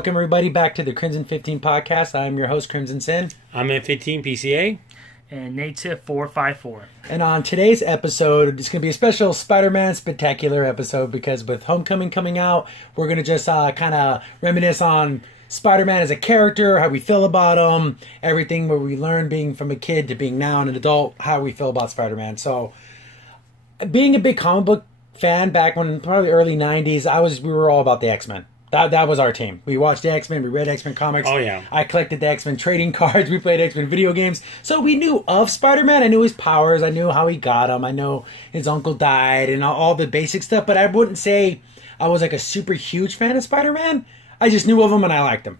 Welcome everybody back to the Crimson 15 podcast. I'm your host, Crimson Sin. I'm Ep14 PCA. And Native 454. And on today's episode, it's going to be a special Spider-Man spectacular episode because with Homecoming coming out, we're going to just kind of reminisce on Spider-Man as a character, how we feel about him, everything where we learned being from a kid to being now an adult, how we feel about Spider-Man. So, being a big comic book fan back when probably early 90s, we were all about the X-Men. That was our team. We watched the X-Men, we read X-Men comics. Oh, yeah. I collected the X-Men trading cards, we played X-Men video games. So we knew of Spider-Man, I knew his powers, I knew how he got them, I know his uncle died and all the basic stuff, but I wouldn't say I was like a super huge fan of Spider-Man. I just knew of him and I liked him,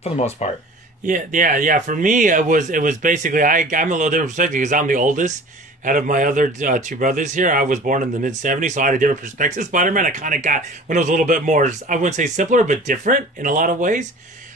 for the most part. Yeah. For me, it was basically, I'm a little different perspective because I'm the oldest. Out of my other two brothers here, I was born in the mid-'70s, so I had a different perspective of Spider-Man. I kind of got, when it was a little bit more, I wouldn't say simpler, but different in a lot of ways.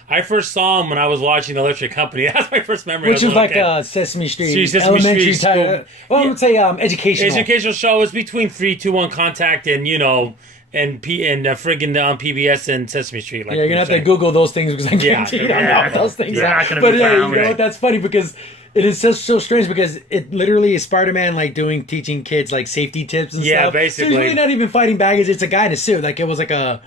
I first saw him when I was watching The Electric Company. That's my first memory. Which was like Sesame Street, Sesame elementary Street type. Well, I would say educational. Educational show was between 3, 2, 1 Contact and, and friggin' PBS and Sesame Street. Like you're going to have to Google those things because I can't I don't know what those things are. Not gonna but be you found, know what? That's funny because it is so strange because it literally is Spider-Man like teaching kids like safety tips and stuff. Yeah, basically. So he's really not even fighting bad guys. It's a guy in a suit. Like it was like a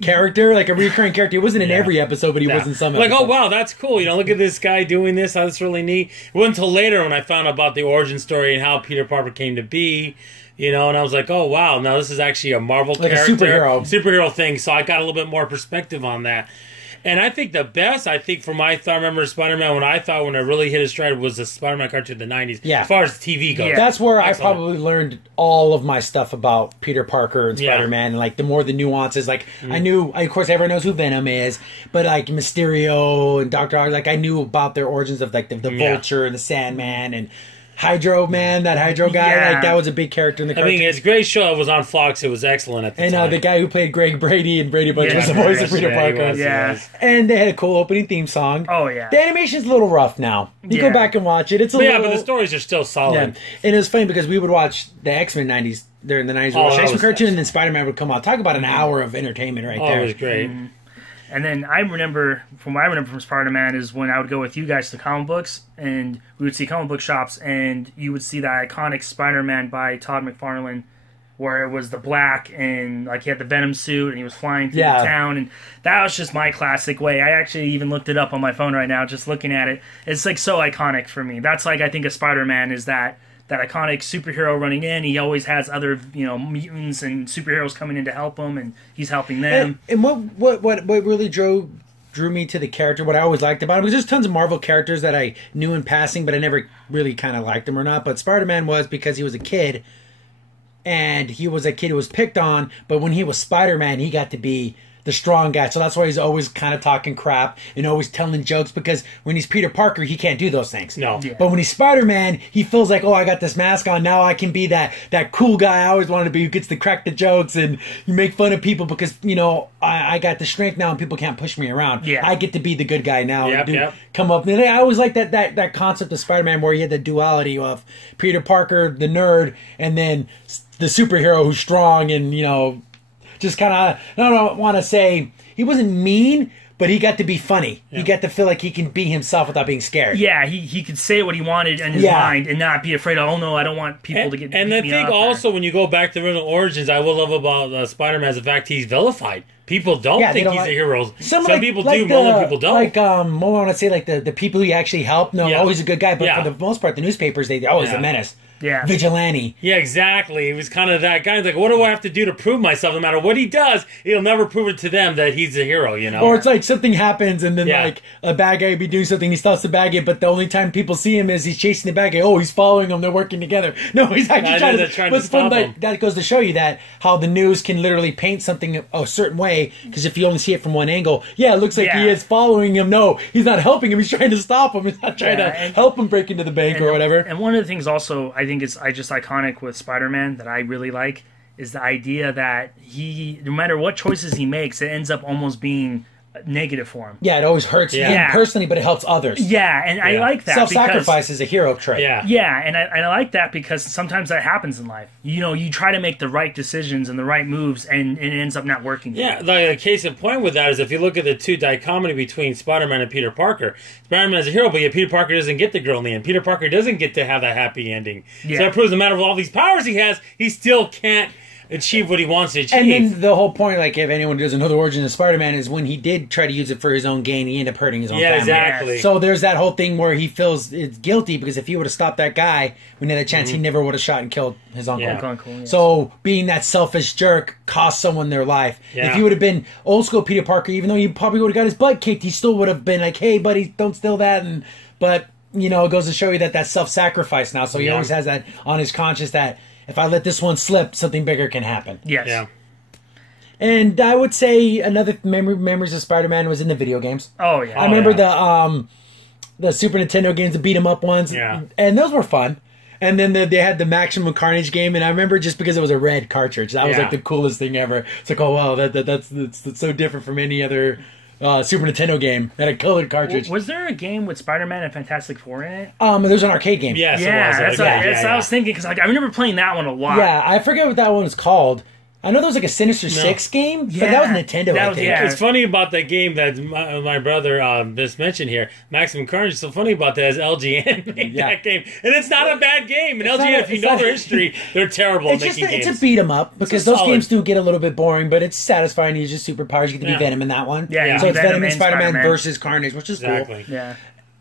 character, like a recurring character. He wasn't in every episode, but he was in some episodes. Like, oh wow, that's cool. Look at this guy doing this. Oh, that's really neat. It wasn't until later when I found out about the origin story and how Peter Parker came to be. And I was like, oh wow, now this is actually a Marvel character. A superhero thing. So I got a little bit more perspective on that. And I think the best, from I remember Spider-Man, when I really hit his stride was the Spider-Man cartoon in the 90s. Yeah. As far as TV goes. Yeah. That's where I probably learned all of my stuff about Peter Parker and Spider-Man. And like the nuances. Like I knew, of course everyone knows who Venom is, but like Mysterio and Dr. Ock, like I knew about their origins of like the Vulture and the Sandman and Hydro Man, that Hydro guy, like that was a big character in the cartoon. It's a great show. It was on Fox. It was excellent at the time. And the guy who played Greg Brady and Brady Bunch was the voice of Peter Parker. And they had a cool opening theme song. Oh, yeah. The animation's a little rough now. You go back and watch it. It's a little... but the stories are still solid. Yeah. And it was funny because we would watch the X-Men 90s during the 90s. X-Men cartoon, and then Spider-Man would come out. Talk about an hour of entertainment right there. It was great. Mm-hmm. And then I remember from Spider-Man is when I would go with you guys to comic books, and we would see comic book shops, and you would see that iconic Spider-Man by Todd McFarlane, where it was the black, and like he had the Venom suit, and he was flying through the town, and that was just my classic way. I actually even looked it up on my phone right now, just looking at it. It's like so iconic for me. That's like I think a Spider-Man is that iconic superhero running in. He always has other, mutants and superheroes coming in to help him, and he's helping them. And what really drew me to the character, what I always liked about him, was there's tons of Marvel characters that I knew in passing, but I never really kind of liked them or not. But Spider-Man was because he was a kid, and he was a kid who was picked on, but when he was Spider-Man, he got to be the strong guy. So that's why he's always kind of talking crap and always telling jokes, because when he's Peter Parker, he can't do those things. No. Yeah. But when he's Spider-Man, he feels like, oh, I got this mask on. Now I can be that cool guy I always wanted to be, who gets to crack the jokes and make fun of people because, I got the strength now and people can't push me around. Yeah. I get to be the good guy now. Yep. Come up. And I always like that concept of Spider-Man where he had the duality of Peter Parker, the nerd, and then the superhero who's strong and, just kind of, I don't want to say he wasn't mean, but he got to be funny. Yeah. He got to feel like he can be himself without being scared. Yeah, he could say what he wanted in his mind and not be afraid of, oh no, I don't want people to get And I think also when you go back to the original origins, I will love about Spider-Man is the fact he's vilified. People don't think he's a hero. Some people do, but other people don't. Like, more I want to say, like the people he actually helped, always a good guy, but for the most part, the newspapers, they're always a menace. Yeah. Vigilante. Yeah, exactly. He was kind of that guy. He's like, what do I have to do to prove myself? No matter what he does, he'll never prove it to them that he's a hero, Or it's like something happens and then like a bad guy would be doing something, he stops the bad guy, but the only time people see him is he's chasing the bad guy. Oh, he's following him, they're working together. No, he's actually trying to stop him. That goes to show you that how the news can literally paint something a certain way, because if you only see it from one angle, it looks like he is following him. No, he's not helping him, he's trying to stop him. He's not trying to help him break into the bank or whatever. And one of the things also, I think I just iconic with Spider-Man that I really like is the idea that he, no matter what choices he makes, it ends up almost being negative for him. Yeah, it always hurts him personally, but it helps others. Yeah, and I like that. Self-sacrifice is a hero trait. Yeah, and I like that because sometimes that happens in life. You know, you try to make the right decisions and the right moves, and it ends up not working. Yeah, like a case in point with that is if you look at the two dichotomy between Spider-Man and Peter Parker. Spider-Man is a hero, but yet Peter Parker doesn't get the girl in the end. Peter Parker doesn't get to have that happy ending. Yeah. So that proves no matter all these powers he has, he still can't achieve what he wants to achieve. And then the whole point, like if anyone doesn't know the origin of Spider-Man, is when he did try to use it for his own gain, he ended up hurting his own family. Exactly. So there's that whole thing where he feels it's guilty because if he would have stopped that guy when he had a chance, he never would have shot and killed his uncle. So being that selfish jerk cost someone their life. If he would have been old school Peter Parker, even though he probably would have got his butt kicked, he still would have been like, "Hey, buddy, don't steal that." But you know, it goes to show you that that's self-sacrifice now. So he always has that on his conscience that, if I let this one slip, something bigger can happen. Yes. Yeah. And I would say another memories of Spider-Man was in the video games. Oh, yeah. I remember the Super Nintendo games, the beat-em-up ones. Yeah. And those were fun. And then they had the Maximum Carnage game, and I remember just because it was a red cartridge, that was like the coolest thing ever. It's like, oh, wow, that's so different from any other Super Nintendo game that had a colored cartridge. Was there a game with Spider-Man and Fantastic Four in it? There's an arcade game. Yes, yeah, it was. That's what I was thinking, because like I remember playing that one a lot. Yeah, I forget what that one was called. I know there was like a Sinister Six game, but that was Nintendo, I think. It's funny about that game that my brother just mentioned here, Maximum Carnage. So funny about that is LGN made that game. And it's not a bad game. And LGN, if you know their history, they're terrible at making games. It's a beat 'em up, because those games do get a little bit boring, but it's satisfying. You use your superpowers. You get to be Venom in that one. Yeah, so it's Venom and Spider-Man versus Carnage, which is cool. Yeah.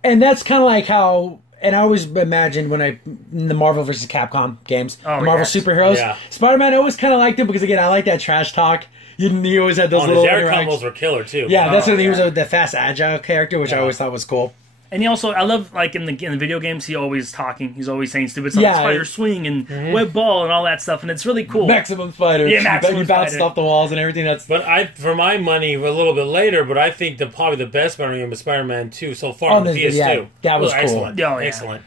And that's kind of like how... And I always imagined in the Marvel vs. Capcom games, the Marvel superheroes, Spider-Man, I always kind of liked him because, again, I like that trash talk. He always had those little... His air combos were killer, too. Yeah, that's what he was, the fast, agile character, which I always thought was cool. And he also, I love, like, in the video games, he's always talking. He's always saying stupid stuff. Spider swing and web ball and all that stuff, and it's really cool. Maximum Spider. Yeah, Maximum Spider. Bounced off the walls and everything. But for my money, a little bit later, but I think probably the best Spider-Man game was Spider-Man 2 so far on the PS2. Yeah, that was cool. Excellent. Oh, yeah. Excellent.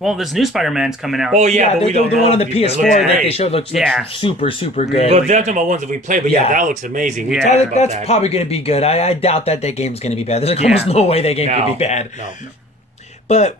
Well, this new Spider-Man's coming out. Oh, yeah, but the one on the PS4 that they showed looks super, super good. But they're talking about ones that we played, but that looks amazing. We talked about that's probably going to be good. I doubt that game's going to be bad. There's almost no way that game could be bad. No. But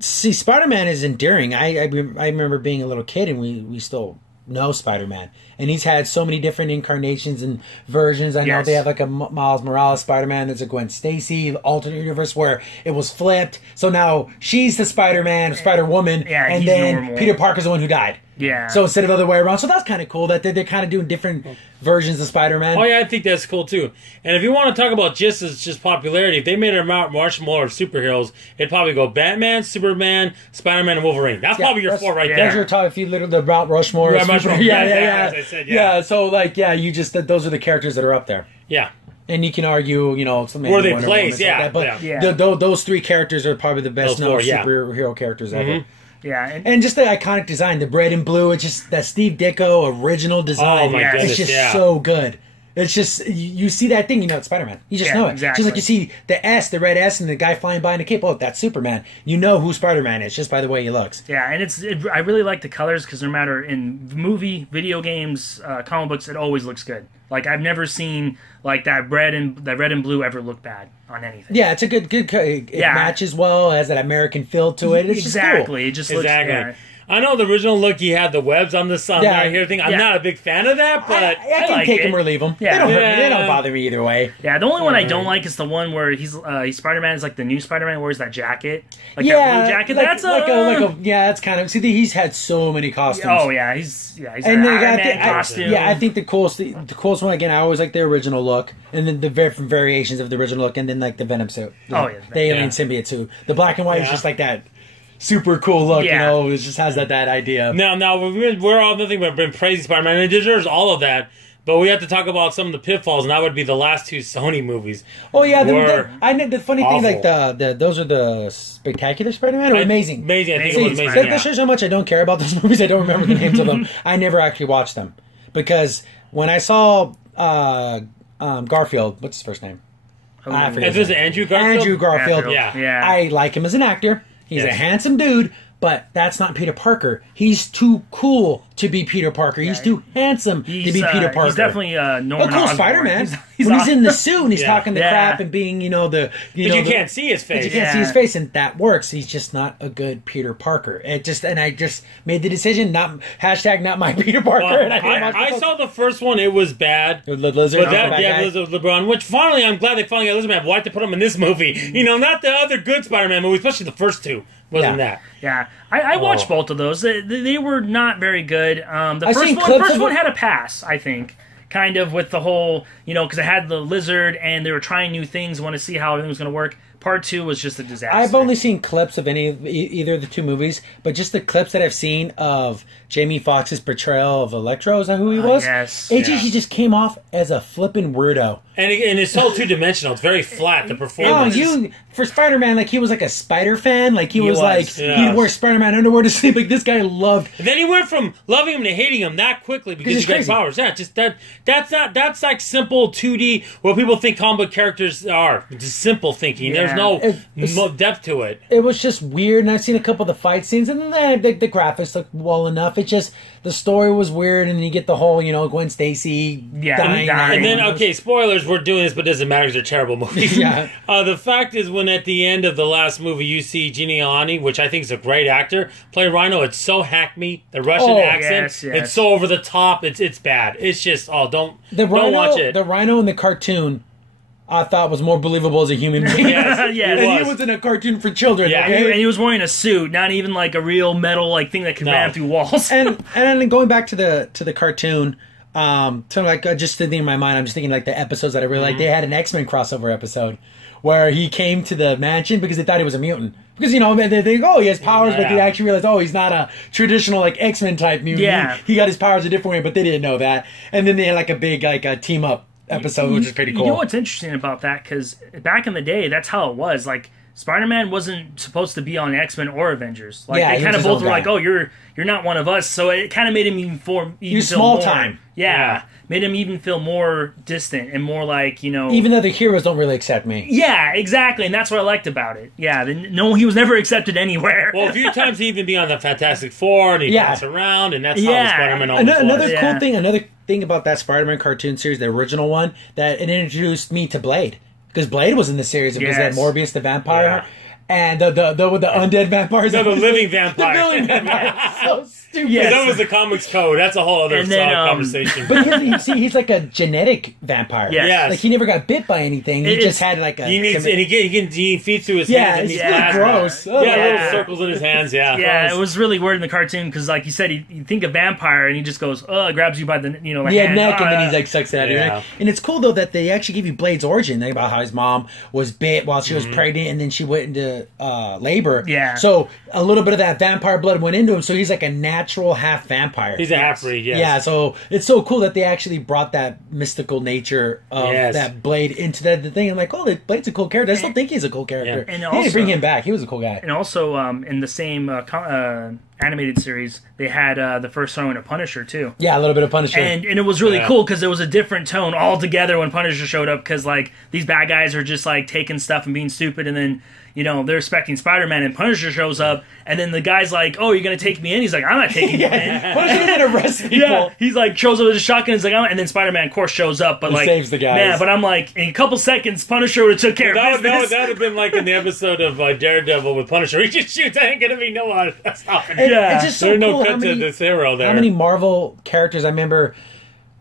Spider-Man is enduring. I remember being a little kid and we still know Spider-Man. And he's had so many different incarnations and versions. I know they have like a Miles Morales Spider-Man. There's a Gwen Stacy alternate universe where it was flipped. So now she's the Spider-Man, Spider-Woman, and then normal. Peter Parker's the one who died. Yeah. So instead of the other way around. So that's kind of cool that they're kind of doing different versions of Spider-Man. Oh, yeah, I think that's cool, too. And if you want to talk about just popularity, if they made a Mount Rushmore of superheroes, it'd probably go Batman, Superman, Spider-Man, and Wolverine. That's probably your four right there. There's your top, if you literally the Mount Rushmore. Yeah, so, like, you just, those are the characters that are up there. Yeah. And you can argue, where they place, like that, but those three characters are probably the best known superhero characters ever. Yeah, and just the iconic design, the red and blue. It's just that Steve Ditko original design. Oh my goodness, it's just so good. It's just you see that thing, it's Spider-Man. You just know it. Exactly. Just like you see the red S, and the guy flying by in a cape. Oh, that's Superman. You know who Spider-Man is just by the way he looks. Yeah, and I really like the colors because no matter in movie, video games, comic books, it always looks good. Like I've never seen like that red and blue ever look bad on anything. Yeah, it's a good. It matches well. It has that American feel to it. It's exactly. Just cool. It just looks. I know the original look, he had the webs on the sun right here thing. I'm not a big fan of that, but I can like take them or leave them. Yeah. They don't hurt me. They don't bother me either way. Yeah, the only one I don't like is the one where he's Spider-Man is like the new Spider-Man wears that jacket, that blue jacket. That's that's kind of he's had so many costumes. Oh yeah, he's and Iron Man costume. I think the coolest one again. I always like the original look, and then the different variations of the original look, and then like the Venom suit. The alien symbiote suit. The black and white is just like that. Super cool look, it just has that idea. Now we're all nothing but been praising Spider-Man, and it deserves all of that. But we have to talk about some of the pitfalls, and that would be the last two Sony movies. Oh yeah, the funny thing, like those are the Spectacular Spider-Man or Amazing. Amazing, I think it was Amazing. That shows how much I don't care about those movies. I don't remember the names of them. I never actually watched them because when I saw Garfield, what's his first name? I forget. Is this Andrew Garfield? Andrew Garfield. Yeah. I like him as an actor. He's a handsome dude, but that's not Peter Parker. He's too cool to be Peter Parker. He's too handsome to be Peter Parker. He's definitely Norman cool, Osborn. Spider-Man. He's when he's in the suit and he's Yeah. talking the crap and being, you can't see his face. You can't see his face, and that works. He's just not a good Peter Parker. I just made the decision, not my Peter Parker. Well, and I saw the first one. It was bad. The Lizard, but Lizard LeBron. Which finally, I'm glad they finally got Lizard Man. Why did they put him in this movie? Not the other good Spider-Man movies, especially the first two. Wasn't that? Yeah, I watched both of those. They were not very good. The first one had a pass, I think. Kind of with the whole, because it had the lizard and they were trying new things, want to see how everything was going to work. Part 2 was just a disaster. I've only seen clips of either of the two movies, but just the clips that I've seen of Jamie Foxx's portrayal of Electro, is that who he was? Yes. He just came off as a flippin' weirdo. And it's so two-dimensional. It's very flat, the performance. For Spider-Man, he was like a Spider fan. He was Yeah. he'd wear Spider-Man underwear to sleep. This guy loved. And then he went from loving him to hating him that quickly because he got powers. Yeah, just that's like simple 2D, what people think comic book characters are. Just simple thinking. There's no depth to it. It was just weird, and I've seen a couple of the fight scenes, and then the graphics look well enough. It just, the story was weird, and then you get the whole, Gwen Stacy dying. And then, spoilers, we're doing this, but it doesn't matter because they're terrible movies. Yeah. The fact is, when at the end of the last movie you see Jeannie Alani, which I think is a great actor, play Rhino, it's so hack-me. The Russian accent, it's so over the top. It's bad. It's just, don't watch it. The Rhino in the cartoon, I thought was more believable as a human being. Yes, he was in a cartoon for children. Yeah, okay? and he was wearing a suit, not even like a real metal thing that could ram through walls. and then going back to the cartoon, just thinking in my mind, I'm just thinking the episodes that I really like. They had an X-Men crossover episode where he came to the mansion because they thought he was a mutant. Because, they think, he has powers, but they actually realized, he's not a traditional, X-Men type mutant. Yeah. He got his powers a different way, but they didn't know that. And then they had, a big, team-up episode, which is pretty cool. You know what's interesting about that? Because back in the day, that's how it was. Spider-Man wasn't supposed to be on X-Men or Avengers. They kind of both were you're not one of us. So it kind of made him even feel small more, time. Yeah. Made him even feel more distant and more even though the heroes don't really accept me. Yeah, exactly. And that's what I liked about it. Yeah, he was never accepted anywhere. Well, a few times he even be on the Fantastic Four and he'd pass around, and that's how Spider-Man always was. Another thing about that Spider-Man cartoon series, the original one, that it introduced me to Blade. Because Blade was in the series. Because they had Morbius the vampire. Yeah. And the undead vampires. No, the living vampire. The living vampire. So stupid. Yes. That was the comics code. That's a whole other conversation. But he's like a genetic vampire. Yes. He never got bit by anything. He just had he feeds through his hands. It's really gross. Little circles in his hands. Yeah. Yeah, it was really weird in the cartoon because, you said, you think a vampire and he just goes, grabs you by the hand. Neck, and then he's sucks it out of your neck. And it's cool though that they actually give you Blade's origin. Think about how his mom was bit while she was pregnant, and then she went into labor. Yeah. So a little bit of that vampire blood went into him. So he's like a natural half vampire. He's a half breed. Yes. Yeah. So it's so cool that they actually brought that mystical nature of that Blade into the thing. I'm like, Blade's a cool character. I still think he's a cool character. Yeah. And they need to bring him back. He was a cool guy. And also, in the same animated series, they had the first throwing of Punisher too. Yeah, a little bit of Punisher. And it was really cool because it was a different tone altogether when Punisher showed up, because these bad guys are just taking stuff and being stupid, and then they're expecting Spider-Man, and Punisher shows up, and then the guy's like, "Oh, you're gonna take me in?" He's like, "I'm not taking you in." Punisher didn't arrest people. Yeah, he's shows up with a shotgun. He's like, and then Spider-Man, of course, shows up, but saves the guys. Yeah, but I'm in a couple seconds, Punisher would have took care of business. That would have been in the episode of Daredevil with Punisher. He just shoots. Ain't gonna be no one stopping. Yeah, it's just so there's cool no cut to the zero there. How many Marvel characters I remember?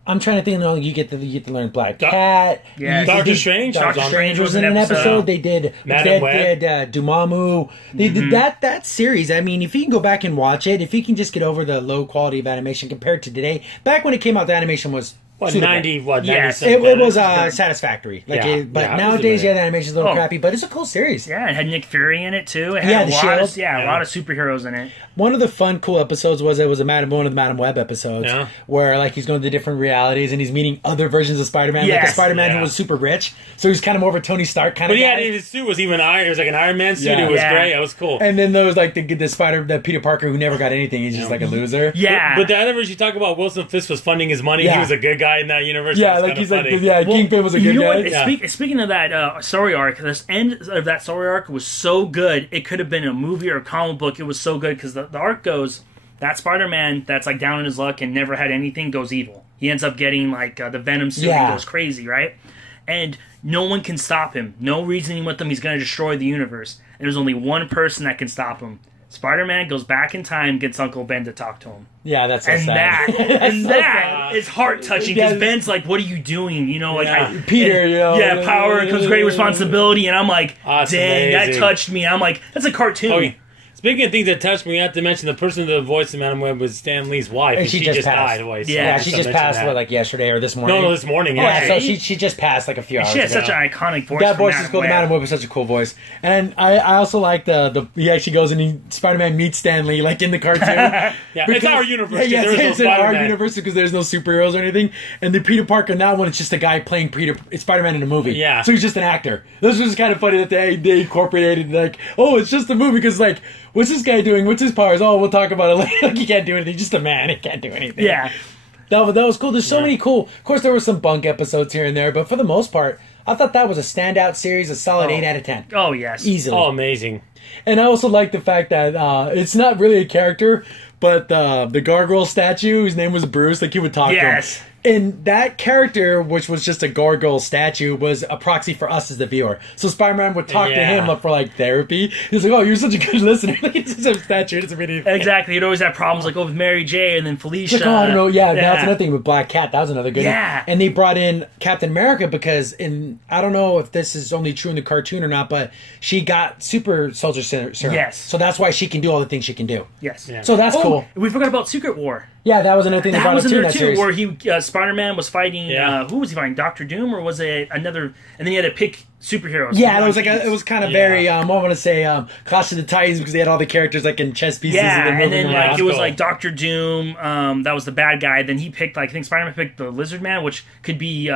I'm trying to think. You get to learn Black Cat. Yeah, Doctor Strange. Doctor Strange was in an episode. They did. Madam They did Dormammu. They did that series. I mean, if you can go back and watch it, if you can just get over the low quality of animation compared to today, back when it came out, the animation was. What, 90, yes, it was satisfactory. But nowadays, the animation's a little crappy, but it's a cool series. Yeah, it had Nick Fury in it, too. It had a lot of superheroes in it. One of the fun, cool episodes was one of the Madam Web episodes where he's going to different realities and he's meeting other versions of Spider-Man. Like a Spider-Man who was super rich, so he's kind of more of a Tony Stark kind of guy. But his suit was even iron. It was like an Iron Man suit. It was great. It was cool. And then there was the Peter Parker who never got anything. He's just like a loser. Yeah. But the other version you talk about, Wilson Fisk was funding his money. He was a good guy in that universe. Yeah, Kingpin was a good guy. Speaking of that story arc, this end of that story arc was so good. It could have been a movie or a comic book. It was so good because the arc goes, that Spider-Man that's like down in his luck and never had anything goes evil. He ends up getting like the Venom suit and goes crazy, right? And no one can stop him. No reasoning with him. He's going to destroy the universe. And there's only one person that can stop him. Spider-Man goes back in time, gets Uncle Ben to talk to him. Yeah, that's so and sad. That is heart-touching because Ben's like, what are you doing? You know, like Peter, you know. Yeah, power comes great responsibility. And I'm like, dang, amazing. that touched me. I'm like, that's a cartoon. Oh, yeah. Speaking of things that touched me, you have to mention the person that voiced Madam Web was Stan Lee's wife, and she just died. Yeah, she just passed like yesterday or this morning. No, this morning. Yeah, so she just passed like a few hours ago. She has such an iconic voice. That voice is cool. Madam Web was such a cool voice, and I also like the he actually goes and Spider-Man meets Stan Lee like in the cartoon. It's our universe. Yeah, it's in our universe because there's no superheroes or anything. And the Peter Parker in that one, it's just a guy playing Spider-Man in a movie. Yeah, so he's just an actor. This was kind of funny that they incorporated like, oh, it's just a movie because like, what's this guy doing? What's his powers? Oh, we'll talk about it later. Like, he can't do anything. He's just a man. He can't do anything. Yeah. That was cool. There's so many cool... Of course, there were some bunk episodes here and there, but for the most part, I thought that was a standout series, a solid 8 out of 10. Oh, yes. Easily. Oh, amazing. And I also like the fact that it's not really a character, but the gargoyle statue, his name was Bruce, like he would talk to him. And that character, which was just a gargoyle statue, was a proxy for us as the viewer. So Spider-Man would talk to him for like therapy. He's like, "Oh, you're such a good listener." Like it's just a statue. It's a video. Exactly. He'd always have problems like with Mary J. and then Felicia. Like, oh, I don't know. Yeah, that's another thing with Black Cat. That was another good one. Yeah. And they brought in Captain America because I don't know if this is only true in the cartoon or not, but she got super soldier serum. Yes. So that's why she can do all the things she can do. Yes. Yeah. So that's cool. We forgot about Secret War. Yeah, that was another thing that brought was up in too. there That too, series. where Spider-Man was fighting. Who was he fighting? Doctor Doom, or was it another? And then he had to pick superheroes. Yeah, it was like it was kind of very. I want to say Clash of the Titans because they had all the characters like in chess pieces. Yeah, and then like it was cool. like Doctor Doom. That was the bad guy. Then he picked like I think Spider-Man picked the Lizard Man, which could be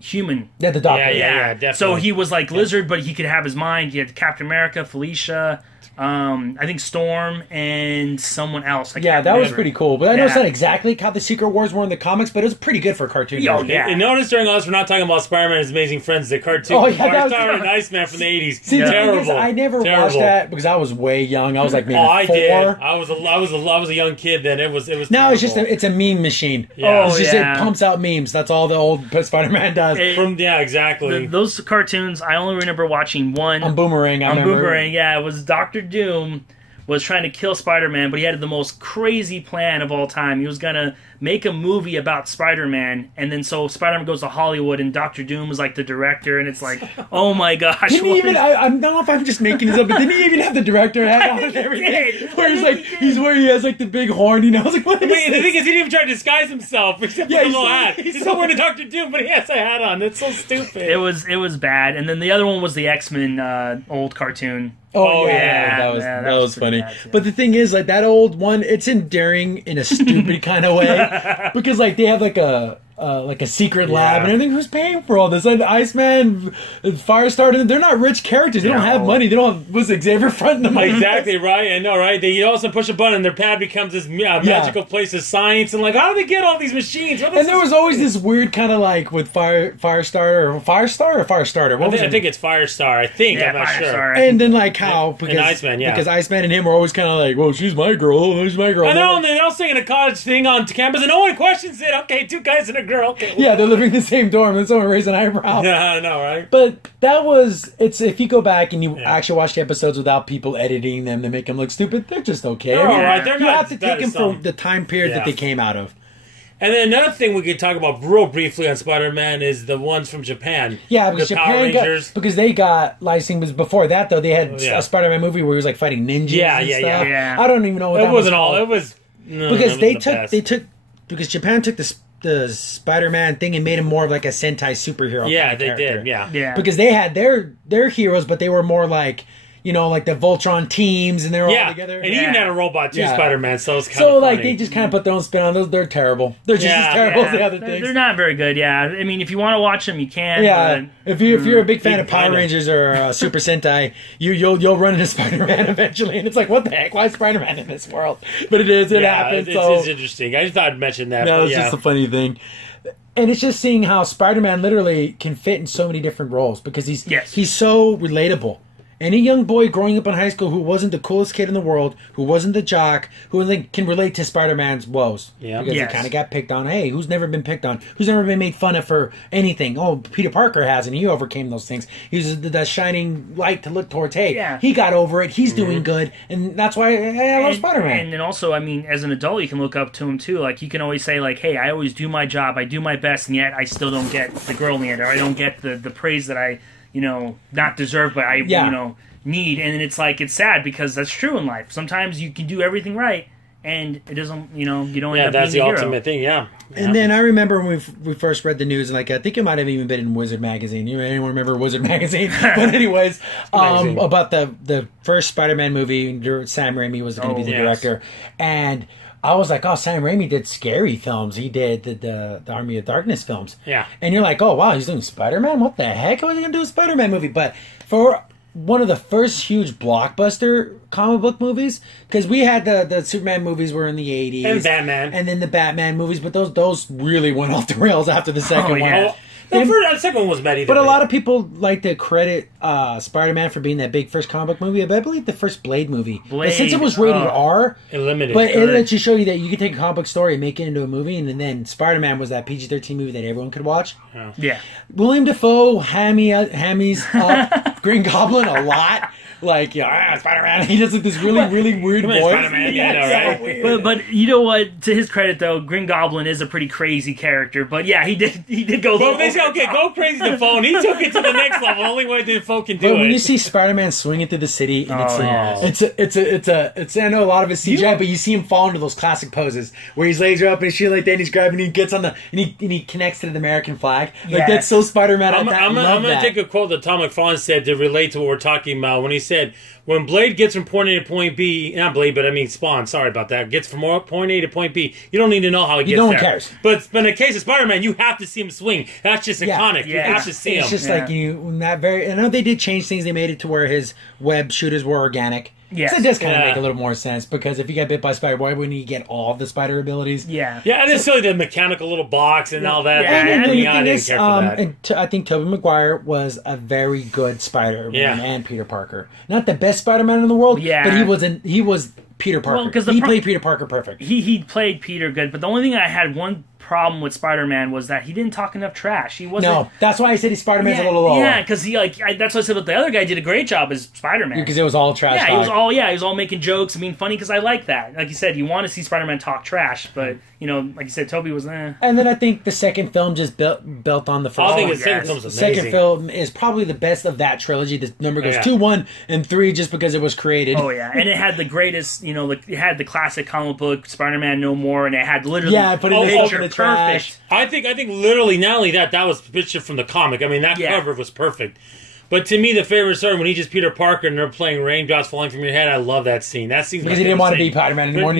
human. Yeah, the Doctor. Yeah, definitely. So he was like Lizard, but he could have his mind. He had Captain America, Felicia. I think Storm and someone else. That was pretty cool. But I know it's not exactly how the Secret Wars were in the comics, but it was pretty good for a cartoon. Oh, yeah. And notice during us, we're not talking about Spider-Man and His Amazing Friends, the cartoon. Oh, yeah, Firestar and Iceman from the 80s. See, terrible. I never watched that because I was way young. I was like maybe 4. I did. I was a young kid then. It was. No, it's just it's a meme machine. Yeah. It pumps out memes. That's all the old Spider-Man does. Exactly. Those cartoons, I only remember watching one on Boomerang. Boomerang, it was Doctor Doom was trying to kill Spider-Man, but he had the most crazy plan of all time. He was going to make a movie about Spider-Man, and then so Spider-Man goes to Hollywood, and Dr. Doom was like the director, and it's like, oh my gosh. I don't know if I'm just making this up, but didn't he even have the director hat on and everything? Where he's like, he has like the big horn, you know? I was like, what is the thing is, he didn't even try to disguise himself, except for the little hat. He's not wearing a Dr. Doom, but he has a hat on. That's so stupid. It was bad. And then the other one was the X-Men old cartoon. Oh yeah, that was funny. But the thing is, like that old one, it's endearing in a stupid kind of way because like they have like a secret lab and everything. Who's paying for all this? And Iceman, Firestar, they're not rich characters. They don't have money. They don't have Xavier fronting them. Exactly right. I know, right? They also push a button, and their pad becomes this magical place of science. And like, how do they get all these machines? And there was always this weird kind of like with Firestarter. I think it's Firestar. I think I'm not sure. And then like how because Iceman, because Iceman and him were always kind of like, well, she's my girl. Oh, she's my girl. I know, and they're all singing a college thing on campus, and no one questions it. Okay, 2 guys and a girl. Okay. Yeah, they're living in the same dorm, and someone raised an eyebrow. Yeah, I know, right? But it's if you go back and you actually watch the episodes without people editing them to make them look stupid, they're just okay. They're all right. They're you not have to take them from the time period that they came out of. And then another thing we could talk about real briefly on Spider-Man is the ones from Japan. Yeah, because Japan because they got licensing. But before that, though, they had a Spider-Man movie where he was like fighting ninjas. and stuff. Yeah. I don't even know what that wasn't was all. called. It was because they took because Japan took the Spider-Man thing and made him more of like a Sentai superhero. Yeah, kind of they character. did. Yeah, because they had their heroes, but they were more like. You know, like the Voltron teams, and they're all together. And he even had a robot too, Spider-Man. So it's kind of funny. Like they just kind of put their own spin on those. They're terrible. They're just as terrible as the other things. They're not very good. Yeah, I mean, if you want to watch them, you can. Yeah, but, if you're a big fan of Power Rangers or Super Sentai, you'll run into Spider-Man eventually, and it's like, what the heck? Why is Spider-Man in this world? But it happens. It's interesting. I just thought I'd mention that. No, it's just a funny thing. And it's just seeing how Spider-Man literally can fit in so many different roles because he's so relatable. any young boy growing up in high school who wasn't the coolest kid in the world, who wasn't the jock, who like, can relate to Spider-Man's woes. Yeah. Because Yes. he kind of got picked on. Hey, who's never been picked on? Who's never been made fun of for anything? Oh, Peter Parker has, and he overcame those things. He was the shining light to look towards. Hey, Yeah. he got over it. He's doing good. And that's why I love Spider-Man. And then also, I mean, as an adult, you can look up to him too. Like, you can always say, like, hey, I always do my job, I do my best, and yet I still don't get the girl in the end, or I don't get the praise that I, not deserve, but I, need. And it's like, it's sad because that's true in life. Sometimes you can do everything right, and it doesn't, you don't end up that's being the a hero. ultimate thing, yeah. And then I remember when we first read the news, and like I think it might have even been in Wizard Magazine. Anyone remember Wizard Magazine? But anyways, about the first Spider-Man movie, Sam Raimi was going to be the director, and I was like, oh, Sam Raimi did scary films. He did the Army of Darkness films. Yeah. And you're like, oh wow, he's doing Spider-Man? What the heck? How are they going to do a Spider-Man movie? But for one of the first huge blockbuster comic book movies, because we had the Superman movies were in the 80s. And Batman. And then the Batman movies, but those really went off the rails after the second one. yeah. The second one was mad either. But a lot of people like to credit Spider-Man for being that big first comic book movie. But I believe the first Blade movie, but since it was rated R, it limited. but it lets you show you that you can take a comic book story and make it into a movie, and then Spider-Man was that PG-13 movie that everyone could watch. Yeah. William Dafoe hammies up Green Goblin a lot. Like, Spider-Man. He does like this really weird voice. Spider-Man, Yeah, right? But you know what? To his credit, though, Green Goblin is a pretty crazy character. But yeah, he did go. Well, they say, okay, go crazy the phone. He took it to the next level. Only way the phone can do But it. when you see Spider-Man swinging through the city, and it's I know a lot of it's CGI, but you see him fall into those classic poses where he's lays her up and shit like that, and he's grabbing, and he gets on and he connects to the American flag. Like that's so Spider-Man. I'm gonna take a quote that Tom McFarlane said to relate to what we're talking about when he said, when Blade gets from point A to point B, not Blade, but I mean Spawn, sorry about that, gets from point A to point B, you don't need to know how he gets there. No one cares. But in the case of Spider-Man, you have to see him swing. That's just iconic. You have to see him. It's just like I know they did change things. They made it to where his web shooters were organic. Yes. So it does kind of make a little more sense, because if you got bit by a spider, why wouldn't you get all of the spider abilities? Yeah. Yeah, and it's silly, the mechanical little box and all that. Yeah, And I the didn't thing care is, for that. and I think Tobey Maguire was a very good Spider-Man and Peter Parker. Not the best Spider-Man in the world, but he was Peter Parker. Well, 'cause he played Peter Parker perfect. He played Peter good, but the only thing I had one problem with Spider-Man was that he didn't talk enough trash. He wasn't. No, that's why I said Spider-Man's a little lower. Yeah, because that's what I said. But the other guy did a great job as Spider-Man. Because it was all trash. Yeah, talk. he was all making jokes and being funny, because I like that. Like you said, you want to see Spider-Man talk trash, but like you said, Toby was And then I think the second film just built on the first. I think one. the second film's The amazing. second film is probably the best of that trilogy. The number goes 2, 1, and 3 just because it was created. Oh yeah, and it had the greatest. It had the classic comic book Spider-Man No More, and it had literally but it picture in the trash. perfect. I think literally not only that was a picture from the comic. I mean, that cover was perfect. But to me, the favorite story when he's just Peter Parker and they're playing raindrops falling from your head. I love that scene. That scene Because he didn't want to be Spider-Man anymore, and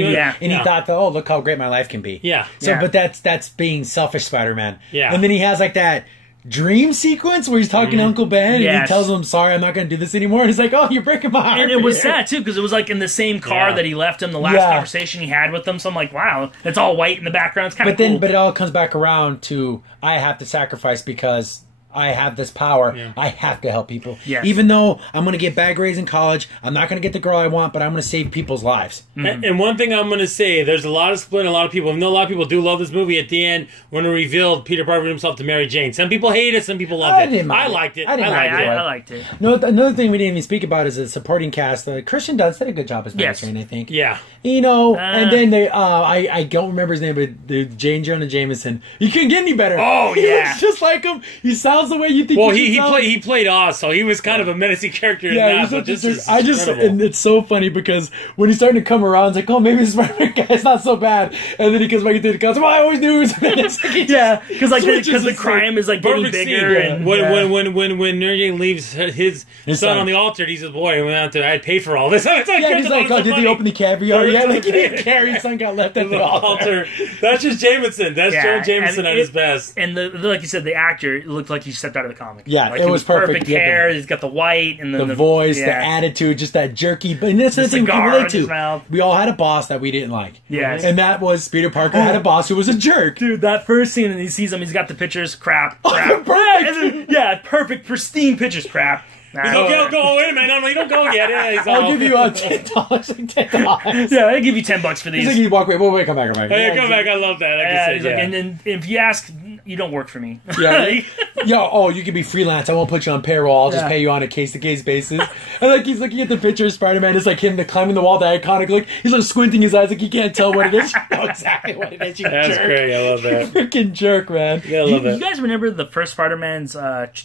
he thought, oh, look how great my life can be. Yeah. So, but that's being selfish Spider-Man. Yeah. And then he has like that dream sequence where he's talking to Uncle Ben and he tells him, sorry, I'm not going to do this anymore. And he's like, oh, you're breaking my heart. And it was sad too, because it was like in the same car that he left him, the last conversation he had with them. So I'm like, wow, it's all white in the background. It's kind of cool. But it all comes back around to, I have to sacrifice because I have this power. I have to help people. Yes. Even though I'm going to get bad grades in college, I'm not going to get the girl I want, but I'm going to save people's lives. And one thing I'm going to say, there's a lot of split, a lot of people, I know a lot of people do love this movie. At the end, when it revealed Peter Parker himself to Mary Jane. Some people hate it, some people loved it. I liked it. I liked it. No, another thing we didn't even speak about is the supporting cast. Christian Dunst did a good job as Mary Jane, I think. Yeah. And then they, I don't remember his name, but the Jane Jonah Jameson. He couldn't get any better. Oh, He yeah. looks just like him. He sounds the way you think. Well, he played Oz, so he was kind of a menacing character in that. But this is and it's so funny because when he's starting to come around, it's like, oh, maybe this Spider-Man guy's not so bad. And then he comes back into the costume. Well, I always knew. Because the crime is like getting bigger. And when Mary Jane leaves his son on the altar, he says, "Boy, I paid for all this." He's like, oh, did they open the caviar? Yeah, like he didn't care. His son got left at the altar. That's just Jameson. That's Joe Jameson at his best. And like you said, the actor looked like he stepped out of the comic. Yeah, like, it was perfect. Perfect hair. He's got the white and the voice, the attitude, just that jerky. But that's the thing we can relate to. We all had a boss that we didn't like. Yes. And that was Peter Parker had a boss who was a jerk. Dude, that first scene, and he sees him, he's got the pictures, crap. Perfect. Perfect, pristine pictures, crap. Go, wait a minute. No, you don't go yet. Yeah, I'll give you $10, like $10. Yeah, I'll give you $10 for these. He's like, you walk away. Wait, come back. Oh, yeah, come back. I love that. And then if you ask, you don't work for me. Yeah. You can be freelance. I won't put you on payroll. I'll just pay you on a case-to-case basis. And like he's looking at the picture of Spider-Man. It's like him climbing the wall, the iconic look. He's like squinting his eyes like he can't tell what it is. You know exactly what it is. That's jerk. great. I love that. Freaking jerk, man. Yeah, I love that. You guys remember the first Spider-Man's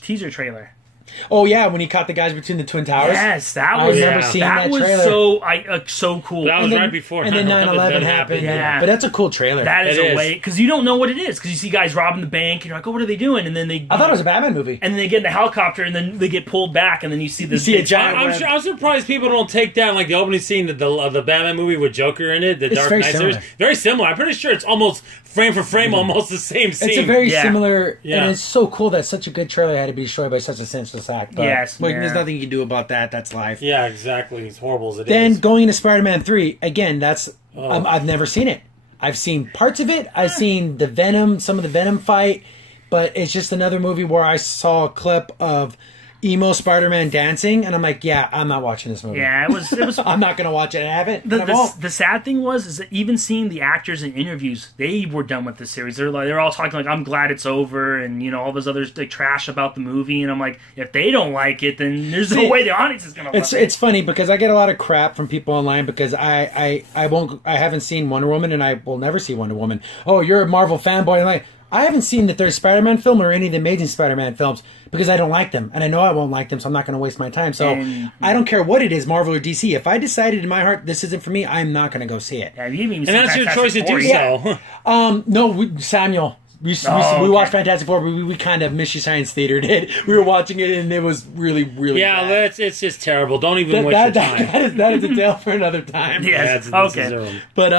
teaser trailer? Oh yeah, when he caught the guys between the Twin Towers. Yes, that I was remember seeing that trailer. so cool. That was right before. And then 9/11 happened. Yeah. But that's a cool trailer. That is a way, because you don't know what it is, because you see guys robbing the bank and you're like, oh, what are they doing? And then I thought it was a Batman movie. And then they get in the helicopter and then they get pulled back and then you see this. You see a giant. I'm surprised people don't take down like the opening scene of the Batman movie with Joker in it, the Dark Knight series. Very similar. I'm pretty sure it's almost frame for frame, almost the same scene. It's a very similar, and it's so cool that such a good trailer had to be destroyed by such a senseless act. But, yes, there's nothing you can do about that. That's life. Yeah, exactly. It's horrible as it is. Then going into Spider-Man 3, again, that's I've never seen it. I've seen parts of it. I've seen some of the Venom fight, but it's just another movie where I saw a clip of emo Spider-Man dancing, and I'm like, yeah, I'm not watching this movie. Yeah, it was. I'm not going to watch it. I haven't. The sad thing is that even seeing the actors in interviews, they were done with the series. They're all talking like, I'm glad it's over, and all this other like trash about the movie. And I'm like, if they don't like it, then there's no way the audience is going to. It's funny because I get a lot of crap from people online because I haven't seen Wonder Woman, and I will never see Wonder Woman. Oh, you're a Marvel fanboy, and like. I haven't seen the third Spider-Man film or any of the Amazing Spider-Man films because I don't like them. And I know I won't like them, so I'm not going to waste my time. So I don't care what it is, Marvel or DC. If I decided in my heart this isn't for me, I'm not going to go see it. Yeah, you even and that's your choice to do so. No, Samuel. We watched Fantastic Four, but we kind of Mystery Science Theater did. We were watching it, and it was really, really bad. It's just terrible. Don't even waste your time. That is a tale for another time. Yes. Okay. But,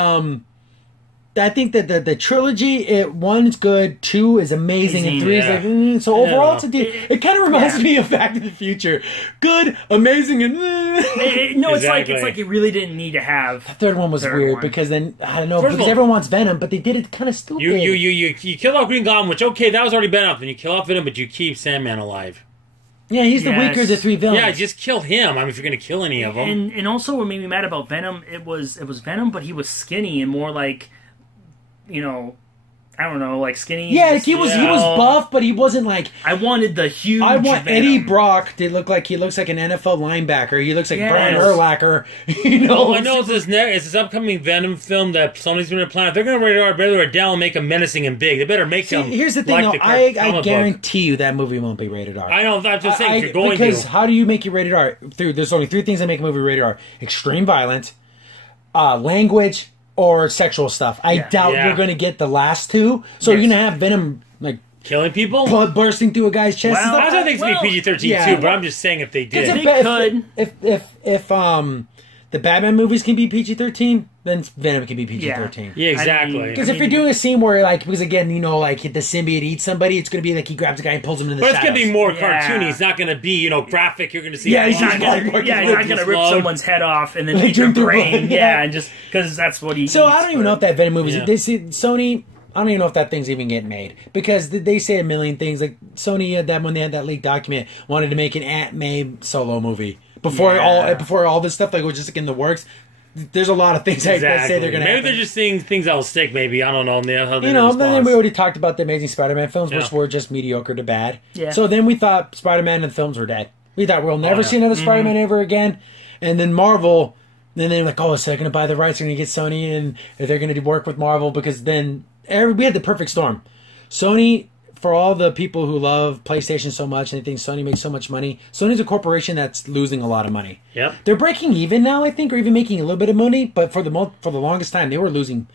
I think that the trilogy, 1 is good, 2 is amazing, and 3 is like, so overall it kind of reminds me of Back to the Future. Good, amazing, and it's like it really didn't need to have. The third one was weird because then, I don't know, because everyone wants Venom, but they did it kind of stupid. You kill off Green Goblin, which, okay, that was already been up, and you kill off Venom, but you keep Sandman alive. Yeah, he's the weaker of the 3 villains. Yeah, just kill him. I mean, if you're going to kill any of them. And also what made me mad about Venom, it was Venom, but he was skinny and more like... I don't know, like skinny. Yeah, like he was buff, but he wasn't like. I wanted the huge. I want Venom. Eddie Brock to look like he looks like an NFL linebacker. He looks like Brian Urlacher. All I know is this upcoming Venom film that Sony's going to plan. If they're going to rated R, better Adele and make him menacing and big. They better make him. Here's the thing, though. I guarantee you that movie won't be rated R. I know. I'm just saying you're going because how do you make it rated R? There's only 3 things that make a movie rated R: extreme violence, language. Or sexual stuff. I doubt you're going to get the last 2. So you're going to have Venom like killing people, blood bursting through a guy's chest. Well, I don't think it's be PG-13 too. But I'm just saying if they did, if the Batman movies can be PG-13, then Venom can be PG-13. Yeah, exactly. Because if you're doing a scene where, because again, like the symbiote eats somebody, it's going to be like he grabs a guy and pulls him into the shadows. But it's going to be more cartoony. It's not going to be, graphic. You're going to see. Yeah, he's not going to rip someone's head off and then take their brain. And just because that's what he. So I don't even know if that Venom movie. They see Sony. I don't even know if that thing's even getting made because they say a million things. Like Sony had that when they had that leaked document, wanted to make an Aunt May solo movie. Before all this stuff was just in the works, there's a lot of things that say they're going to. Maybe they're just seeing things that will stick. Maybe I don't know. Then we already talked about the Amazing Spider-Man films, which were just mediocre to bad. Yeah. So then we thought Spider-Man and the films were dead. We thought we'll never see another Spider-Man ever again. And then Marvel, then they're like, so they're going to buy the rights. They're going to get Sony, and they're going to work with Marvel because then we had the perfect storm. Sony. For all the people who love PlayStation so much and they think Sony makes so much money, Sony's a corporation that's losing a lot of money. Yep. They're breaking even now, I think, or even making a little bit of money, but for the longest time, they were losing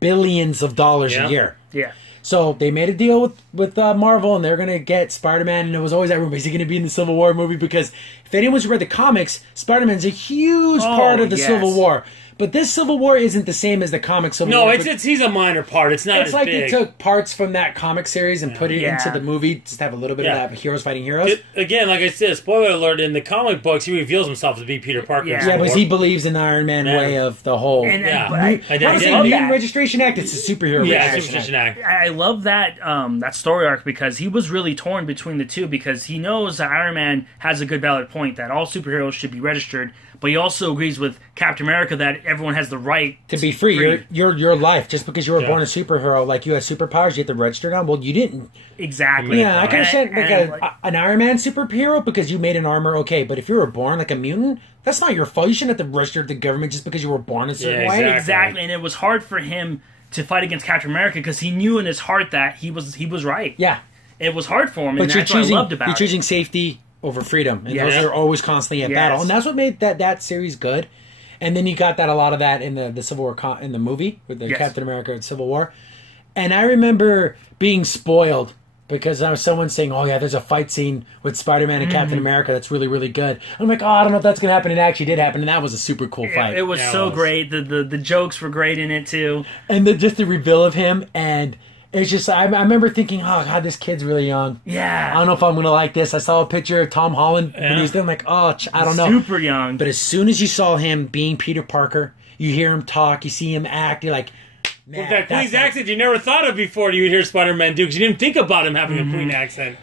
billions of dollars a year. Yeah. So they made a deal with Marvel, and they're going to get Spider-Man, and it was always that rumor, is he going to be in the Civil War movie? Because if anyone's read the comics, Spider-Man's a huge part of the Civil War. But this Civil War isn't the same as the comic Civil No, War. he's a minor part. It's not It's as like big. they took parts from that comic series and put it Yeah. into the movie just to have a little bit of that heroes fighting heroes. Again, like I said, spoiler alert, in the comic books, he reveals himself to be Peter Parker. Yeah. in Yeah, Civil because War. he believes in the Iron Man way of the whole... Yeah. But I I did. don't say love Mutant that. Registration Act, it's a superhero Yeah, registration act. I love that that story arc because he was really torn between the two because he knows that Iron Man has a good valid point that all superheroes should be registered, but he also agrees with Captain America that everyone has the right To be free. Your life, just because you were born a superhero, like you had superpowers, you had to register them. Well, you didn't. Exactly. Yeah, I can understand And, like an Iron Man superhero because you made an armor, okay, but if you were born like a mutant, that's not your fault. You shouldn't have to register with the government just because you were born a certain way. Exactly, and it was hard for him to fight against Captain America because he knew in his heart that he was right. Yeah. It was hard for him, But and that's what I loved about you're it. choosing safety over freedom. And Yes. those are always constantly at Yes. battle. And that's what made that series good. And then you got a lot of that in the Civil War in the movie with the Yes. Captain America Civil War. And I remember being spoiled because there was someone saying, "Oh yeah, there's a fight scene with Spider-Man and Captain America that's really, really good." I'm like, "Oh, I don't know if that's gonna happen." It actually did happen, and that was a super cool fight. It was so great. The jokes were great in it too. And just the reveal of him, and it's just I remember thinking, "Oh God, this kid's really young." Yeah, I don't know if I'm gonna like this. I saw a picture of Tom Holland when he was there. I'm like, "Oh, I don't know." super young. But as soon as you saw him being Peter Parker, you hear him talk, you see him act, you're like, man, With that Queen's accent you never thought of before you would hear Spider-Man do, because you didn't think about him having a Queen accent.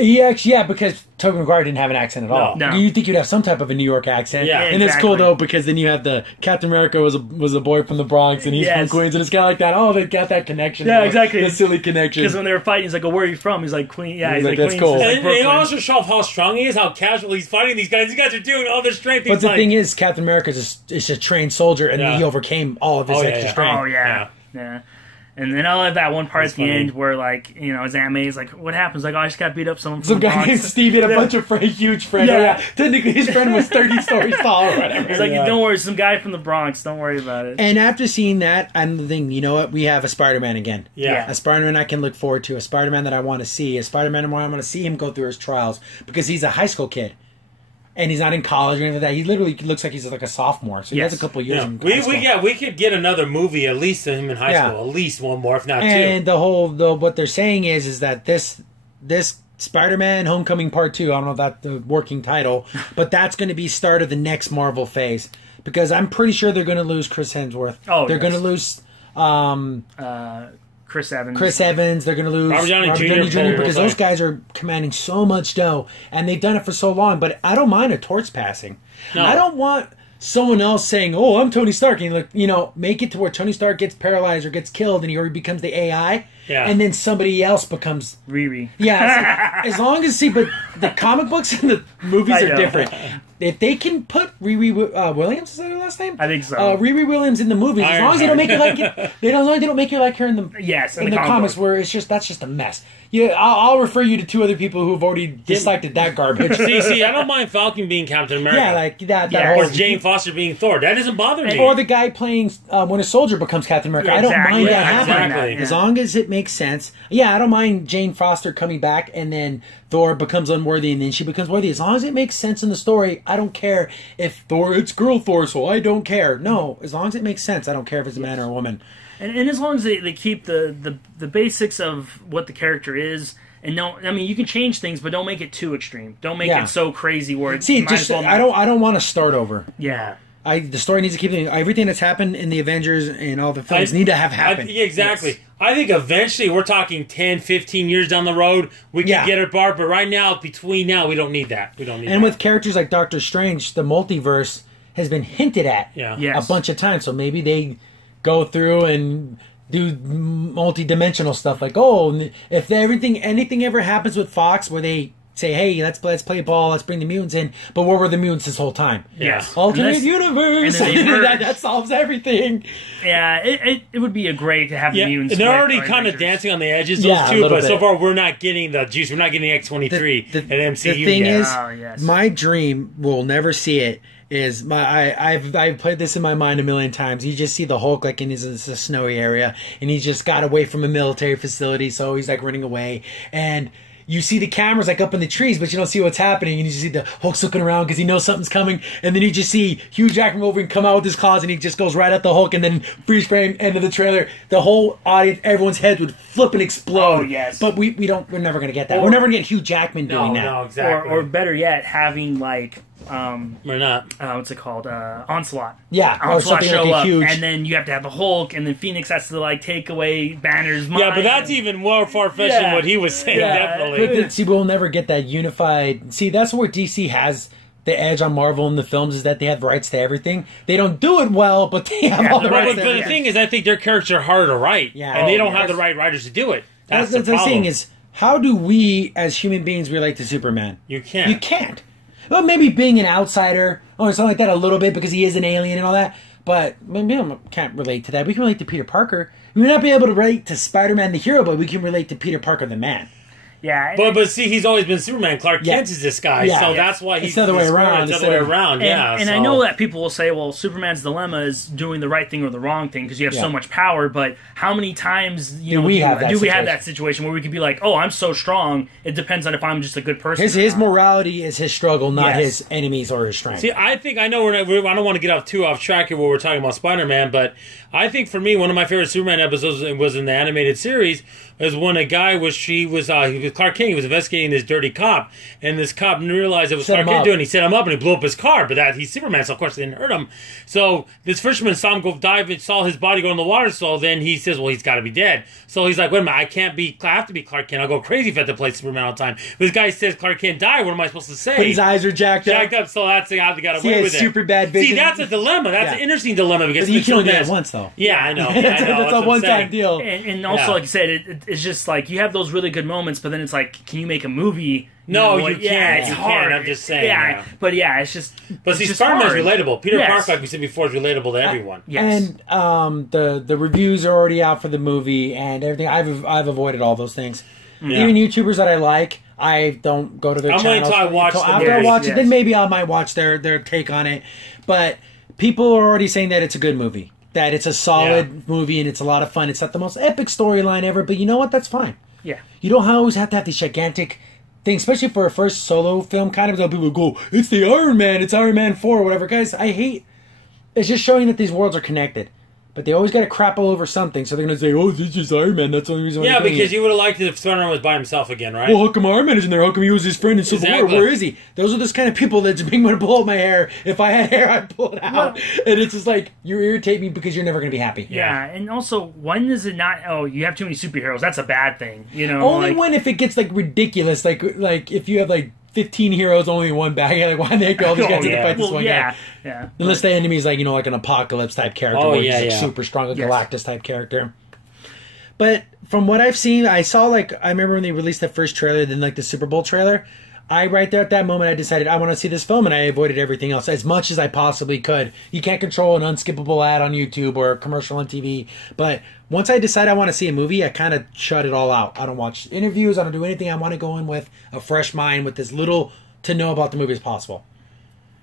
Yeah, because Tobey Maguire didn't have an accent at all. No. You think you'd have some type of a New York accent. Yeah, and it's cool exactly. though because then you have the Captain America was a boy from the Bronx and he's from Yes. Queens and it's kind of like that. Oh, they got that connection. Yeah, exactly. The silly connection. Because when they were fighting, he's like, "Oh, where are you from?" He's like, "Queen." Yeah, He's he's like, like, "That's Queens." cool." He's like, And it Brooklyn. also shows how strong he is, how casual he's fighting these guys. These guys are doing all their strength. But He's the like, thing is, Captain America is a trained soldier and Yeah. he overcame all of his extra strength. Oh yeah. And then I love that one part That's at the funny. end where, like, you know, his Aunt May's like, "What happens?" Like, "Oh, I just got beat up someone from Some the guy Bronx." named Steve had a bunch of huge friends. Yeah. Yeah. Technically, his friend was 30 stories tall or whatever. He's like, Yeah. "Don't worry, some guy from the Bronx. Don't worry about it." And after seeing that, I'm thinking, you know what? We have a Spider-Man again. Yeah. A Spider-Man I can look forward to. A Spider-Man that I want to see. A Spider-Man where I want to see him go through his trials. Because he's a high school kid. And he's not in college or anything like that. He literally looks like he's like a sophomore. So he has a couple years in high school. we could get another movie at least of him in high school. At least one more, if not And two. what they're saying is that this Spider-Man Homecoming Part 2, I don't know if that's the working title, but that's going to be start of the next Marvel phase. Because I'm pretty sure they're going to lose Chris Hemsworth. Oh, they're yes. going to lose Chris Evans. Chris Evans. They're going to lose Robert Downey Jr. because probably. those guys are commanding so much dough, and they've done it for so long. But I don't mind a torch passing. No. I don't want someone else saying, "Oh, I'm Tony Stark," and make it to where Tony Stark gets paralyzed or gets killed, and he already becomes the AI, and then somebody else becomes. Riri. Yeah, as long as but the comic books and the movies I are know. different. If they can put Riri Williams, is that her last name? I think so. Riri Williams in the movies, as long as they don't make you like it, they don't make you like her in the Yes, in the comics book. where that's just a mess. Yeah, I'll refer you to two other people who've already disliked that garbage. See, I don't mind Falcon being Captain America. Yeah, like that Yeah, whole or Jane Foster being Thor. That doesn't bother me. or the guy playing when a soldier becomes Captain America. Yeah, I don't exactly. mind that Yeah, happening exactly. as long as it makes sense. Yeah, I don't mind Jane Foster coming back and then Thor becomes unworthy and then she becomes worthy. As long as it makes sense in the story, I don't care if it's girl Thor, so I don't care. No, as long as it makes sense, I don't care if it's a man or a woman. And as long as they keep the basics of what the character is, and you can change things, but don't make it too extreme. Don't make it so crazy where it's I don't want to start over. Yeah. The story needs to keep everything that's happened in the Avengers and all the films need to have happened. Yeah, exactly. Yes. I think eventually, we're talking 10, 15 years down the road, we can get it bar, but right now, between now, we don't need that. We don't need And that. with characters like Doctor Strange, the multiverse has been hinted at Yes. a bunch of times. So maybe they go through and do multi-dimensional stuff like, if anything ever happens with Fox where they say, hey, let's play ball, let's bring the mutants in, but where were the mutants this whole time? Yes. Alternate universe! and then they merge. that solves everything. Yeah, it would be great to have the mutants. and they're fight already our kind of Avengers. dancing on the edges, Yeah, those a two, little but so bit. far we're not getting the juice. We're not getting X-23 at MCU The thing yet. is, Oh, yes. my dream, we'll never see it, is I've played this in my mind a million times. You just see the Hulk like in this snowy area, and he just got away from a military facility, so he's like running away, and you see the cameras like up in the trees, but you don't see what's happening, and you just see the Hulk's looking around because he knows something's coming, and then you just see Hugh Jackman Wolverine come out with his claws, and he just goes right at the Hulk, and then freeze frame, end of the trailer. The whole audience, everyone's heads would flip and explode. Oh, yes. But we're never gonna get that. We're never gonna get Hugh Jackman doing that. No, exactly. Or better yet, having like we're not. What's it called? Onslaught. Yeah, or Onslaught something show like a up, huge. and then you have to have the Hulk, and then Phoenix has to like take away Banner's mind. Yeah, but that's even more far-fetched than what he was saying, definitely. But see, we'll never get that unified. See, that's where DC has the edge on Marvel in the films, is that they have rights to everything. They don't do it well, but they have all the rights. But the thing is, I think their characters are harder to write, and they don't have the right writers to do it. That's the problem. thing is, how do we as human beings relate to Superman? You can't. You can't. Well, maybe being an outsider or something like that a little bit because he is an alien and all that. But maybe I can't relate to that. We can relate to Peter Parker. We may not be able to relate to Spider-Man the hero, but we can relate to Peter Parker the man. Yeah, but see, he's always been Superman. Clark Kent is this guy, so that's why he's the other way around. It's the other way around. And I know that people will say, well, Superman's dilemma is doing the right thing or the wrong thing because you have so much power. But how many times do we have that situation where we could be like, oh, I'm so strong? It depends on if I'm just a good person. His morality is his struggle, not his enemies or his strength. See, I think I know I don't want to get too off track here where we're talking about Spider-Man, but I think for me one of my favorite Superman episodes was in the animated series. Is when a guy he was Clark Kent. He was investigating this dirty cop, and this cop realized it was Clark Kent doing. He set him up, and he blew up his car. But he's Superman, so of course they didn't hurt him. So this fisherman saw him go dive and saw his body go in the water. So then he says, "Well, he's got to be dead." So he's like, "Wait a minute, I have to be Clark Kent. I'll go crazy if I have to play Superman all the time." But this guy says Clark Kent died. What am I supposed to say? But his eyes are jacked up. So that's how they got away with it. Super bad vision. See, that's a dilemma. That's an interesting dilemma because you can only do that once, though. Yeah, I know. That's a one-time deal. And also, like you said, it's just like you have those really good moments, but then it's like, can you make a movie? No, you can't. Yeah, it's hard. I'm just saying. Yeah, but it's just. But see, Spider-Man's relatable. Peter Parker, like we said before, is relatable to everyone. Yes. And the reviews are already out for the movie and everything. I've avoided all those things. Yeah. Even YouTubers that I like, I don't go to their channels. I'm waiting until I watch the after I watch it, then maybe I might watch their take on it. But people are already saying that it's a good movie. That it's a solid movie and it's a lot of fun. It's not the most epic storyline ever, but you know what? That's fine. Yeah. You don't always have to have these gigantic things, especially for a first solo film kind of. People go, it's the Iron Man, it's Iron Man 4 or whatever. Guys, I hate... It's just showing that these worlds are connected. But they always got to crap all over something, so they're going to say, oh, this is Iron Man, that's the only reason why. Yeah, because you would have liked it if Spider-Man was by himself again, right? Well, how come Iron Man isn't there? How come he was his friend in Civil War? Where is he? Those are those kind of people that just make me want to pull out my hair. If I had hair, I'd pull it out. And it's just like, you irritate me because you're never going to be happy. Yeah, and also, when is it not, oh, you have too many superheroes, that's a bad thing, you know? Only when if it gets, like, ridiculous, like if you have, like, 15 heroes, only one bag. You're like, why the heck all these guys to fight this one guy? Yeah. Unless the enemy is like, like an Apocalypse type character, where he's like super strong, a Galactus type character. But from what I've seen, I remember when they released the first trailer, then like the Super Bowl trailer. Right there at that moment, I decided I want to see this film, and I avoided everything else as much as I possibly could. You can't control an unskippable ad on YouTube or a commercial on TV, but once I decide I want to see a movie, I kind of shut it all out. I don't watch interviews. I don't do anything. I want to go in with a fresh mind, with as little to know about the movie as possible.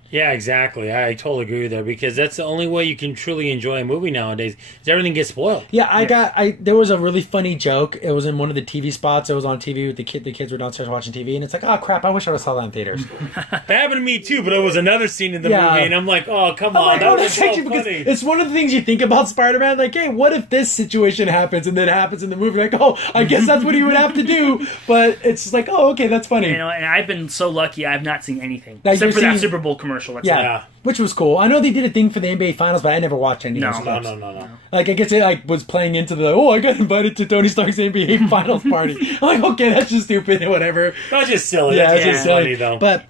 Yeah, exactly. I totally agree with that because that's the only way you can truly enjoy a movie nowadays. Is everything gets spoiled. Yeah, there was a really funny joke. It was in one of the TV spots. It was on TV with the kids were downstairs watching TV, and it's like, oh crap! I wish I would have saw that in theaters. That happened to me too, but it was another scene in the movie, and I'm like, oh come on, that was so funny. It's one of the things you think about Spider-Man. Like, hey, what if this situation happens, and then it happens in the movie? Like, oh, I guess that's what he would have to do. But it's just like, oh, okay, that's funny. And I've been so lucky. I've not seen anything except for that Super Bowl commercial. Which was cool. I know they did a thing for the NBA Finals, but I never watched any of those clips. No. Like, I guess it was playing into I got invited to Tony Stark's NBA Finals party. I'm like, okay, that's just stupid, whatever. That's just silly. Yeah, that's just funny, though. But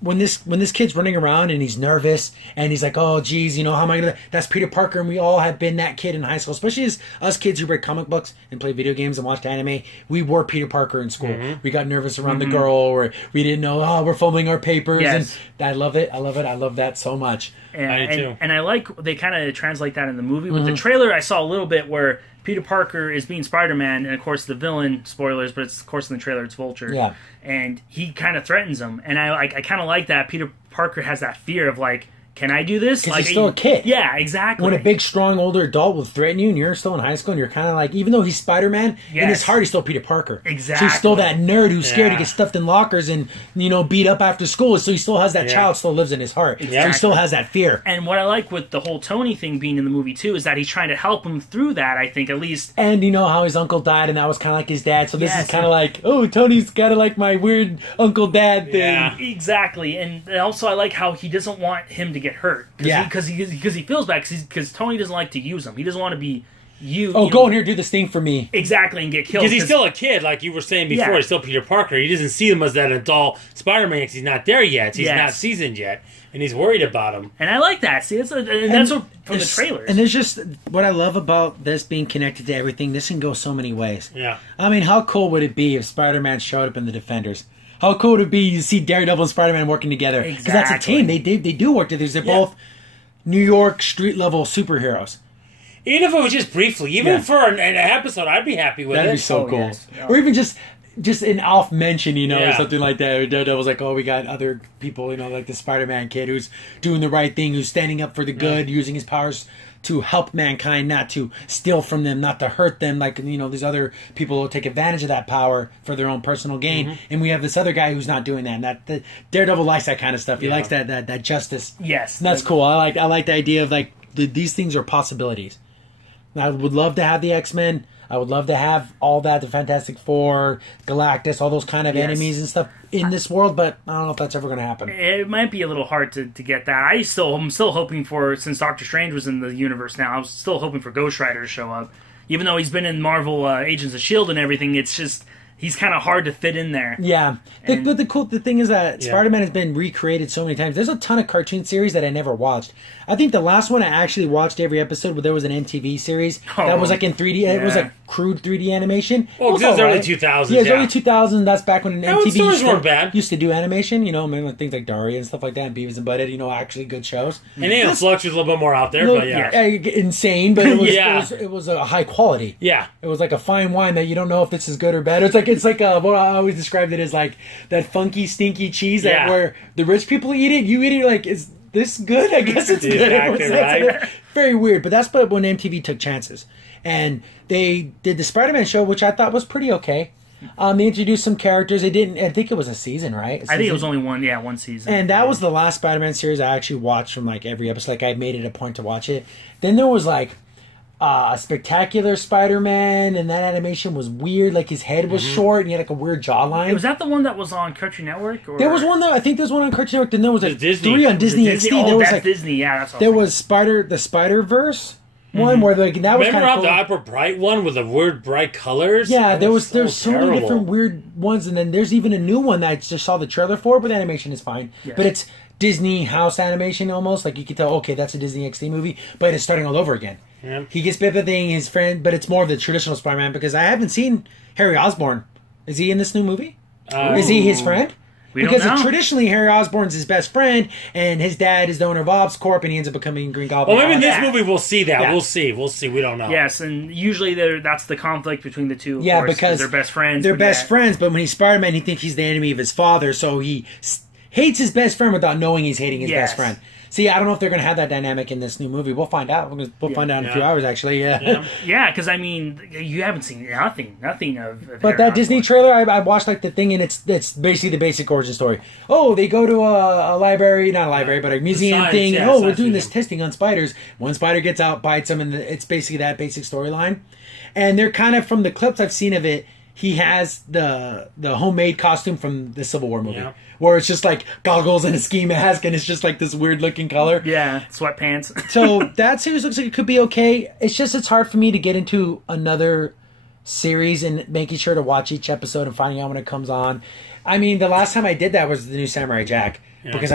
when this kid's running around and he's nervous and he's like, oh, geez, how am I going to... That's Peter Parker, and we all have been that kid in high school, especially as us kids who read comic books and play video games and watched anime. We were Peter Parker in school. Mm-hmm. We got nervous around the girl, or we didn't know, we're fumbling our papers. Yes. And I love it. I love that so much. And I like they kind of translate that in the movie. With the trailer, I saw a little bit where Peter Parker is being Spider-Man, and of course the villain, spoilers, but it's of course in the trailer it's Vulture. Yeah. And he kind of threatens him, and I kind of like that. Peter Parker has that fear of like, can I do this? Because he's still a kid. Yeah, exactly. When a big, strong, older adult will threaten you and you're still in high school and you're kind of like, even though he's Spider-Man, in his heart he's still Peter Parker. Exactly. So he's still that nerd who's scared to get stuffed in lockers and, beat up after school. So he still has that child still lives in his heart. Exactly. So he still has that fear. And what I like with the whole Tony thing being in the movie, too, is that he's trying to help him through that, I think, at least. And how his uncle died and that was kind of like his dad. So this is kind of like, oh, Tony's kind of like my weird uncle dad thing. Yeah, exactly. And also I like how he doesn't want him to get hurt. Because he feels bad, because Tony doesn't like to use him. He doesn't want to be go in here, do this thing for me. Exactly, and get killed. Because he's still a kid, like you were saying before. He's still Peter Parker. He doesn't see him as that adult Spider-Man because he's not there yet. He's not seasoned yet, and he's worried about him. And I like that. See, that's what, from the trailers. And there's just what I love about this being connected to everything. This can go so many ways. Yeah. I mean, how cool would it be if Spider-Man showed up in the Defenders? How cool would it be to see Daredevil and Spider-Man working together? Because that's a team. They do work together. They're both New York street-level superheroes. Even if it was just briefly, even for an episode, I'd be happy with it. That'd be so cool. Yes. Or even just an off mention, or something like that. Daredevil's like, oh, we got other people, like the Spider-Man kid who's doing the right thing, who's standing up for the good, using his powers to help mankind, not to steal from them, not to hurt them, like, these other people who take advantage of that power for their own personal gain. Mm-hmm. And we have this other guy who's not doing that. And the Daredevil likes that kind of stuff. He likes that justice. Yes. And that's cool. I like the idea of, like, these things are possibilities. I would love to have the X-Men. I would love to have all that, the Fantastic Four, Galactus, all those kind of enemies and stuff in this world, but I don't know if that's ever going to happen. It might be a little hard to get that. I'm still hoping for, since Doctor Strange was in the universe now, I was still hoping for Ghost Rider to show up. Even though he's been in Marvel Agents of S.H.I.E.L.D. and everything, it's just... he's kind of hard to fit in there. Yeah. But the thing is that Spider-Man has been recreated so many times. There's a ton of cartoon series that I never watched. I think the last one I actually watched every episode, but there was an MTV series that was like in 3D. Yeah. It was like crude 3D animation. Well, it was early 2000s. Yeah, it was early 2000s. That's back when MTV used to do animation. Things like Daria and stuff like that, and Beavis and Butthead. Actually good shows. And Flux was a little bit more out there, but insane. But it was a high quality. Yeah, it was like a fine wine that you don't know if this is good or bad. It's like what I always described it as, like that funky, stinky cheese that where the rich people eat it. You eat it like, is this good? I guess it's good. Exactly right. Very weird, but that's when MTV took chances. And they did the Spider-Man show, which I thought was pretty okay. They introduced some characters. I think it was a season, right? I think it was only one season. And that was the last Spider-Man series I actually watched from like every episode. Like I made it a point to watch it. Then there was like a Spectacular Spider-Man, and that animation was weird. Like his head was short, and he had like a weird jawline. Was that the one that was on Cartoon Network? Or? There was one I think there was one on Cartoon Network. Then there was Disney. 3 on Disney XD. Oh, that's Disney. Yeah, that's. There was the Spider-Verse one where that was kind of cool. The Hyper Bright one with the weird bright colors? Yeah, there's so many different weird ones, and then there's even a new one that I just saw the trailer for, but the animation is fine. Yes. But it's Disney house animation almost. Like you can tell, okay, that's a Disney XD movie, but it's starting all over again. Yeah. He gets bit by the thing, his friend, but it's more of the traditional Spider-Man because I haven't seen Harry Osborn. Is he in this new movie? Is he his friend? Because traditionally, Harry Osborn's his best friend, and his dad is the owner of Oscorp, and he ends up becoming Green Goblin. Well, maybe in this movie we'll see that. Yeah. We'll see. We don't know. Yes, and usually that's the conflict between the two. Of course, because they're best friends. They're best friends, but when he's Spider-Man, he thinks he's the enemy of his father, so he hates his best friend without knowing he's hating his best friend. See, I don't know if they're going to have that dynamic in this new movie. We'll find out. We'll find out in a few hours, actually. Yeah, because, I mean, you haven't seen nothing of but that Disney trailer, I watched, like, the thing, and it's basically the basic origin story. Oh, they go to a library, not a library, but a museum thing. Yeah, we're doing this testing on spiders. One spider gets out, bites them, and it's basically that basic storyline. And they're kind of, from the clips I've seen of it, he has the homemade costume from the Civil War movie, where it's just like goggles and a ski mask, and it's just like this weird looking color. Yeah, sweatpants. So that series looks like it could be okay. It's hard for me to get into another series and making sure to watch each episode and finding out when it comes on. I mean, the last time I did that was the new Samurai Jack. Yeah. Because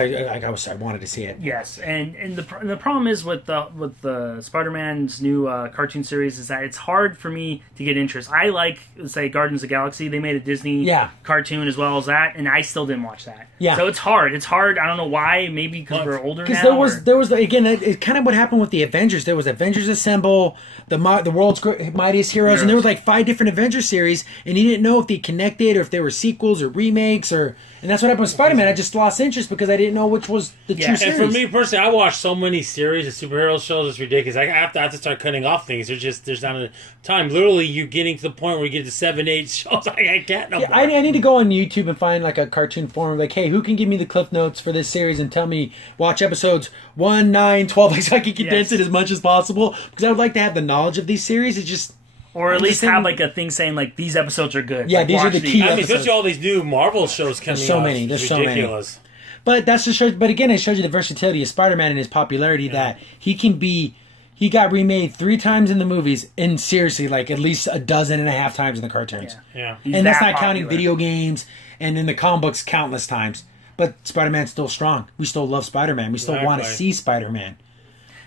I wanted to see it. Yes, and the problem is with the Spider-Man's new cartoon series is that it's hard for me to get interest. I like, say, Guardians of the Galaxy. They made a Disney cartoon as well as that, and I still didn't watch that. Yeah. So it's hard. It's hard. I don't know why. Maybe because we're older now. Because there was again, it kind of what happened with the Avengers. There was Avengers Assemble, the world's mightiest heroes, and there was like 5 different Avengers series, and you didn't know if they connected or if they were sequels or remakes and that's what happened with Spider-Man. I just lost interest because I didn't know which was the true And series. for me personally, I watch so many series of superhero shows. It's ridiculous. I have to start cutting off things. There's not a time. Literally, you getting to the point where you get to 7, 8 shows. I can't. No more. I need to go on YouTube and find like a cartoon forum. Like, hey, who can give me the cliff notes for this series and tell me watch episodes 1, 9, 12. Like, so I can condense it as much as possible because I would like to have the knowledge of these series. It's just. Or at least have like a thing saying like these episodes are good. Yeah, like, these are the key. I mean, especially all these new Marvel shows coming. There's so out. many. There's It's so ridiculous. many. But that's just shows. But again, it shows you the versatility of Spider-Man and his popularity. That he can be. He got remade 3 times in the movies, and seriously, like at least 12.5 times in the cartoons. Yeah. He's And that's that not counting popular. video games and in the comic books countless times. But Spider-Man's still strong. We still love Spider-Man. We still want to see Spider-Man.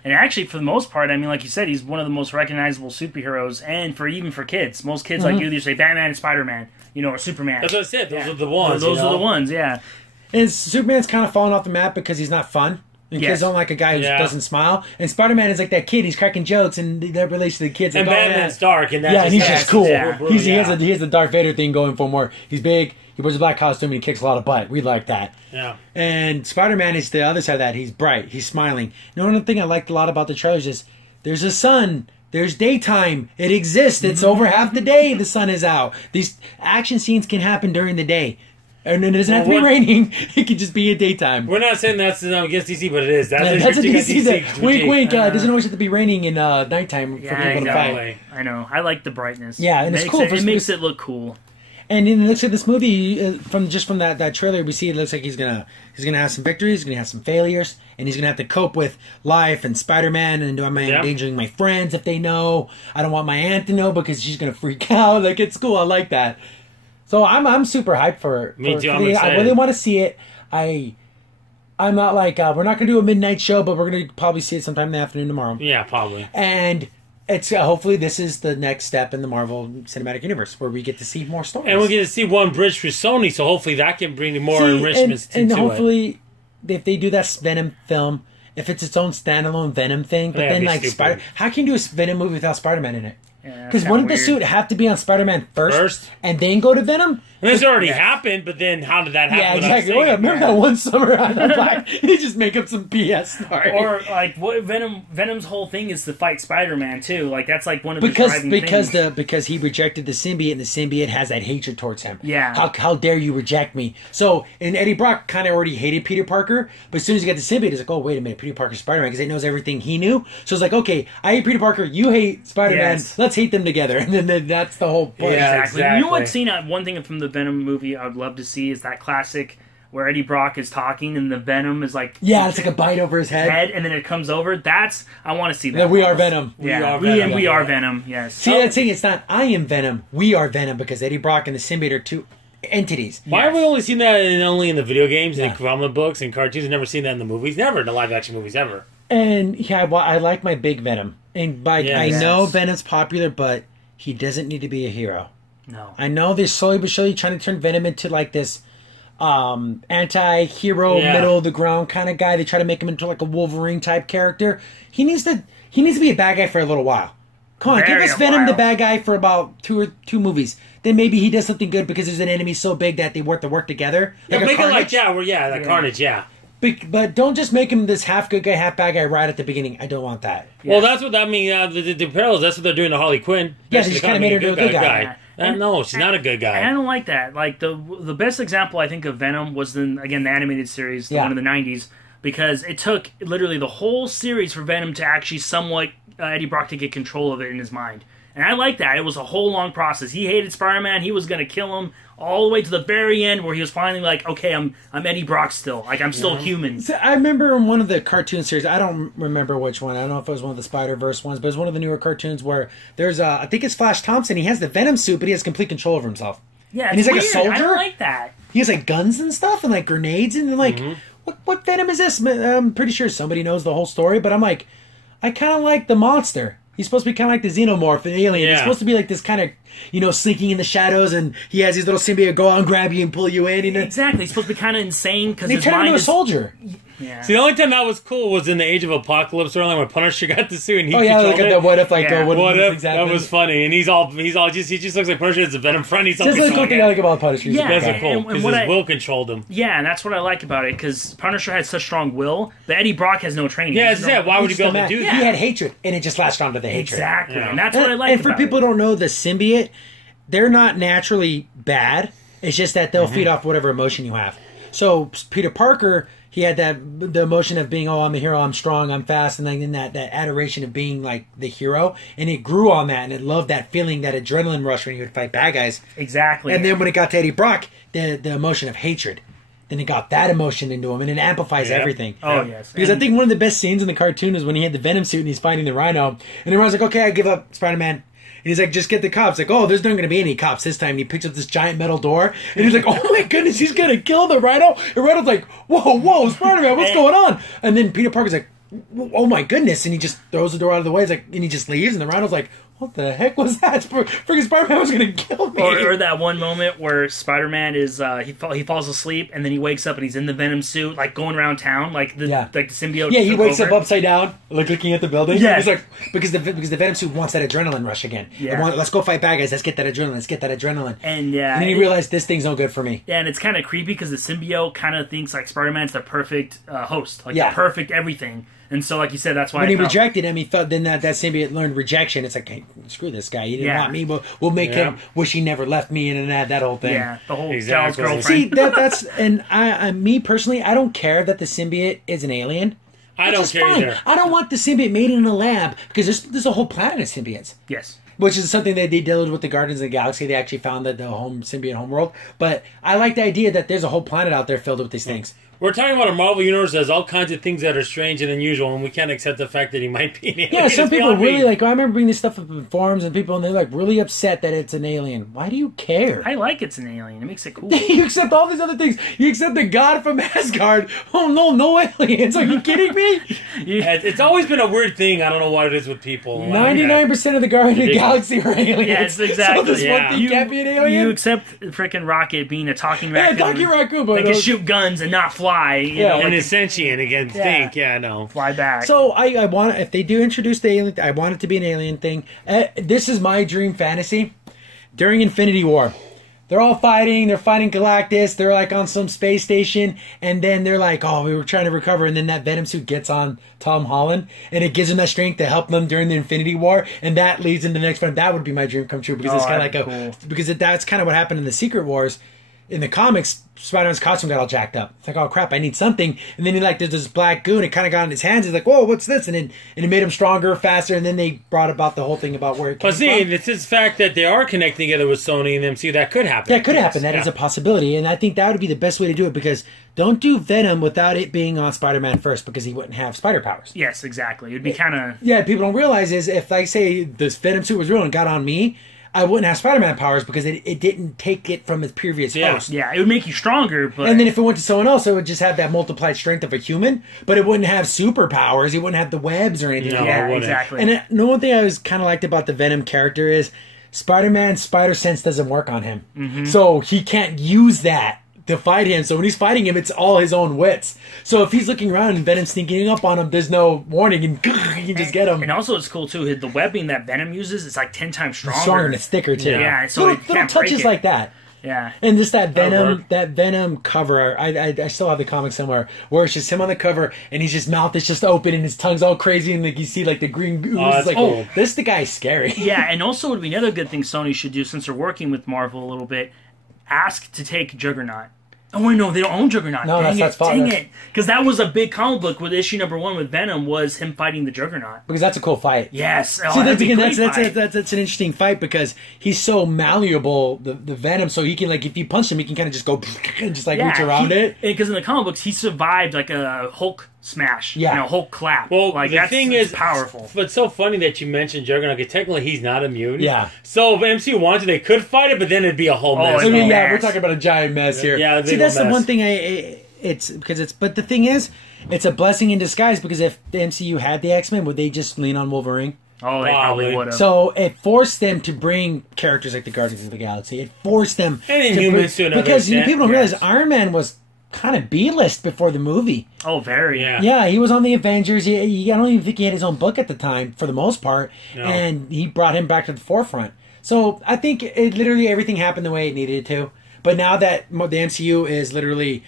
And actually, for the most part, I mean, like you said, he's one of the most recognizable superheroes, and even for kids, most kids like you, they say Batman and Spider-Man, or Superman. That's what I said. Those are the ones. Those are the ones, yeah. And Superman's kind of fallen off the map because he's not fun. And kids don't like a guy who doesn't smile. And Spider-Man is like that kid. He's cracking jokes, and that relates to the kids. And like, Batman's dark, and that's and he's just cool. Yeah. He has the Darth Vader thing going for him where he's big, he wears a black costume, and he kicks a lot of butt. We like that. Yeah. And Spider-Man is the other side of that. He's bright. He's smiling. And one thing I liked a lot about the trailers is there's a sun. There's daytime. It exists. It's over half the day the sun is out. These action scenes can happen during the day. And it doesn't have to be raining. It could just be in daytime. We're not saying that's against DC, but it is. That's a DC. Wink, wink. It Uh-huh. doesn't always have to be raining in nighttime for people to fight. I know. I like the brightness. Yeah, and it's cool. It makes it look cool. And it looks like this movie, from that trailer, we see it looks like he's gonna have some victories, he's gonna have some failures, and he's gonna have to cope with life and Spider-Man. And am I endangering my friends if they know? I don't want my aunt to know because she's gonna freak out. Like, it's cool. I like that. So I'm super hyped for it. Me too. I'm I excited. really want to see it. I'm not like we're not gonna do a midnight show, but we're gonna probably see it sometime in the afternoon tomorrow. Yeah, probably. And it's hopefully this is the next step in the Marvel Cinematic Universe where we get to see more stories. And we get to see one bridge for Sony, so hopefully that can bring more enrichments and to hopefully, if they do that Venom film, if it's its own standalone Venom thing, but then like how can you do a Venom movie without Spider-Man in it? Because wouldn't the suit have to be on Spider-Man first and then go to Venom? And this already happened, but then how did that happen? Yeah, exactly. Oh, yeah, remember that one summer I was black? He just make up some BS story. Or like what Venom's whole thing is to fight Spider-Man too. Like that's like one of the driving things. Because he rejected the symbiote, and the symbiote has that hatred towards him. Yeah. How dare you reject me? So, and Eddie Brock kind of already hated Peter Parker, but as soon as he got the symbiote, he's like, oh wait a minute, Peter Parker's Spider-Man because he knows everything he knew. So it's like, okay, I hate Peter Parker, you hate Spider-Man, let's hate them together, and then that's the whole point. Yeah, exactly. You know what scene? One thing from the Venom movie I would love to see is that classic where Eddie Brock is talking and the Venom is like it's like a bite over his head, and then it comes over. I want to see that. Yeah, we are Venom. We are Venom. Yes. See, that's saying it's not I am Venom. We are Venom because Eddie Brock and the symbiote are two entities. Why have we only seen that only in the video games and comic books and cartoons? Never seen that in the movies. Never in the live action movies ever. And I like my big Venom. And I know Venom's popular, but he doesn't need to be a hero. No. I know they're slowly but surely trying to turn Venom into like this anti-hero, middle of the ground kind of guy. They try to make him into like a Wolverine type character. He needs to be a bad guy for a little while. Come on, give us Venom the bad guy for about two movies. Then maybe he does something good because there's an enemy so big that they work to work together. Like make it like Carnage, But don't just make him this half good guy, half bad guy right at the beginning. I don't want that. Well, that's what I mean. The parallels. That's what they're doing to Harley Quinn. Yeah, they just kind of made her into a good guy. No, she's not a good guy. I don't like that. Like the best example I think of Venom was the animated series, the one in the '90s, because it took literally the whole series for Venom to actually somewhat Eddie Brock to get control of it in his mind. And I like that. It was a whole long process. He hated Spider-Man. He was going to kill him all the way to the very end where he was finally like, okay, I'm Eddie Brock still. Like, I'm still human. So I remember in one of the cartoon series, I don't remember which one. I don't know if it was one of the Spider-Verse ones, but it was one of the newer cartoons where there's I think it's Flash Thompson. He has the Venom suit, but he has complete control over himself. Yeah, and he's like weird. a soldier. I don't like that. He has like guns and stuff and like grenades and like, what Venom is this? I'm pretty sure somebody knows the whole story, but I'm like, I kind of like the monster. He's supposed to be kind of like the xenomorph, an alien. Yeah. He's supposed to be like this kind of sneaking in the shadows, and he has these little symbiote go out and grab you and pull you in. Exactly. He's supposed to be kind of insane because he his turned mind into a is... soldier. Yeah. See, the only time that was cool was in the Age of Apocalypse storyline when Punisher got the suit and he look at that what if, what if that was funny, and he just looks like Punisher has a venom front. He's just the cool thing I like about Punisher. Yeah, that's cool because his will controlled him. Yeah, and that's what I like about it because Punisher had such strong will, but Eddie Brock has no training. Yeah, why would he be able to do that? He had hatred, and it just latched onto the hatred. Exactly, and that's what I like. And for people who don't know, the symbiote, they're not naturally bad. It's just that they'll feed off whatever emotion you have. So Peter Parker, he had the emotion of being, I'm a hero, I'm strong, I'm fast, and then that adoration of being like the hero, and it grew on that, and it loved that feeling, that adrenaline rush when he would fight bad guys. Exactly. And then when it got to Eddie Brock, the emotion of hatred, then it got that emotion into him, and it amplifies everything. Oh yes. Because I think one of the best scenes in the cartoon is when he had the Venom suit and he's fighting the Rhino, and everyone's like, okay, I give up, Spider-Man. And he's like, just get the cops. Like, there's not going to be any cops this time. And he picks up this giant metal door. And he's like, oh my goodness, he's going to kill the Rhino. And Rhino's like, whoa, Spider-Man, what's going on? And then Peter Parker's like, oh my goodness. And he just throws the door out of the way. He's like, and he just leaves. And the Rhino's like, what the heck was that? Freaking Spider-Man was going to kill me. Or that one moment where Spider-Man is, he falls asleep and then he wakes up and he's in the Venom suit, like going around town, like the symbiote. Yeah, he wakes up upside down, like looking at the building. Yeah. He's like, because the Venom suit wants that adrenaline rush again. Yeah. Let's go fight bad guys. Let's get that adrenaline. And then he realized this thing's no good for me. Yeah, and it's kind of creepy because the symbiote kind of thinks like Spider-Man's the perfect host, like the perfect everything. And so, like you said, that's why when he rejected him, he thought then that symbiote learned rejection. It's like, hey, screw this guy. He didn't want me. We'll make him wish he never left me, and that whole thing. Yeah, the whole girlfriend. See, that's and me personally, I don't care that the symbiote is an alien. I don't care either. I don't want the symbiote made in a lab because there's a whole planet of symbiotes. Yes. Which is something that they did with the Guardians of the Galaxy. They actually found that the symbiote homeworld. But I like the idea that there's a whole planet out there filled with these things. We're talking about a Marvel universe that has all kinds of things that are strange and unusual, and we can't accept the fact that he might be an alien. Yeah, some people really I remember bringing this stuff up in forums, and they're like really upset that it's an alien. Why do you care? I like it's an alien. It makes it cool. You accept all these other things. You accept the god from Asgard. Oh no aliens. Are you kidding me? It's always been a weird thing. I don't know what it is with people. 99% of the Guardians of the Galaxy are aliens. Yes, exactly. So this one thing can't be an alien. You accept freaking Rocket being a talking raccoon. Yeah, talking raccoon, but they can shoot guns and not fly. You know, and it's sentient again. Think, no, fly back. So I want, if they do introduce the alien, I want it to be an alien thing. This is my dream fantasy. During Infinity War, they're all fighting. They're fighting Galactus. They're like on some space station, and then they're like, we were trying to recover. And then that Venom suit gets on Tom Holland, and it gives him that strength to help them during the Infinity War, and that leads into the next one. That would be my dream come true because it's kind of like because that's kind of what happened in the Secret Wars. In the comics, Spider-Man's costume got all jacked up. It's like, oh crap, I need something. And then there's this black goo, and it kind of got in his hands. He's like, whoa, what's this? And it made him stronger, faster. And then they brought about the whole thing about where it came from. It's this fact that they are connecting together with Sony and MCU. That could happen. That could happen. That is a possibility. And I think that would be the best way to do it because don't do Venom without it being on Spider-Man first because he wouldn't have spider powers. Yes, exactly. It would be kind of... Yeah, people don't realize is if, like, say, this Venom suit was real and got on me, I wouldn't have Spider-Man powers because it didn't take it from its previous host. Yeah, it would make you stronger, but... And then if it went to someone else, it would just have that multiplied strength of a human, but it wouldn't have superpowers. It wouldn't have the webs or anything. Yeah, exactly. And the one thing I was kind of liked about the Venom character is Spider-Man's spider sense doesn't work on him. Mm-hmm. So he can't use that to fight him. So when he's fighting him, it's all his own wits. So if he's looking around and Venom's sneaking up on him, there's no warning and he can just get him. And also it's cool too, the webbing that Venom uses is like 10 times stronger. It's stronger and it's thicker too. Yeah, so little touches like that. Yeah. And just that Venom cover, I still have the comic somewhere, where it's just him on the cover and his mouth is just open and his tongue's all crazy and like you see like the green ooze. It's like, this the guy's scary. Yeah, and also would be another good thing Sony should do since they're working with Marvel a little bit, ask to take Juggernaut. Oh, wait, no, they don't own Juggernaut. No, Dang it. Because that was a big comic book with issue #1 with Venom was him fighting the Juggernaut. Because that's a cool fight. Yes. See, that's an interesting fight because he's so malleable, the Venom, so he can, like, if you punch him, he can kind of just go and just, like, reach around it. Because in the comic books, he survived, like, a Hulk smash. Yeah. Hulk clap. Well, like, the thing is powerful. But it's so funny that you mentioned Juggernaut, because technically he's not immune. Yeah. So if MCU wanted to, they could fight it, but then it'd be a whole mess. We're talking about a giant mess here. Yeah, see, that's the one thing but the thing is, it's a blessing in disguise because if the MCU had the X-Men, would they just lean on Wolverine? Oh, they probably would have. So it forced them to bring characters like the Guardians of the Galaxy. It forced them and Inhumans to another because extent. people don't realize Iron Man was kind of B-list before the movie. Oh, very. Yeah, he was on the Avengers. I don't even think he had his own book at the time, for the most part. No. And he brought him back to the forefront. So I think it literally everything happened the way it needed to. But now that the MCU is literally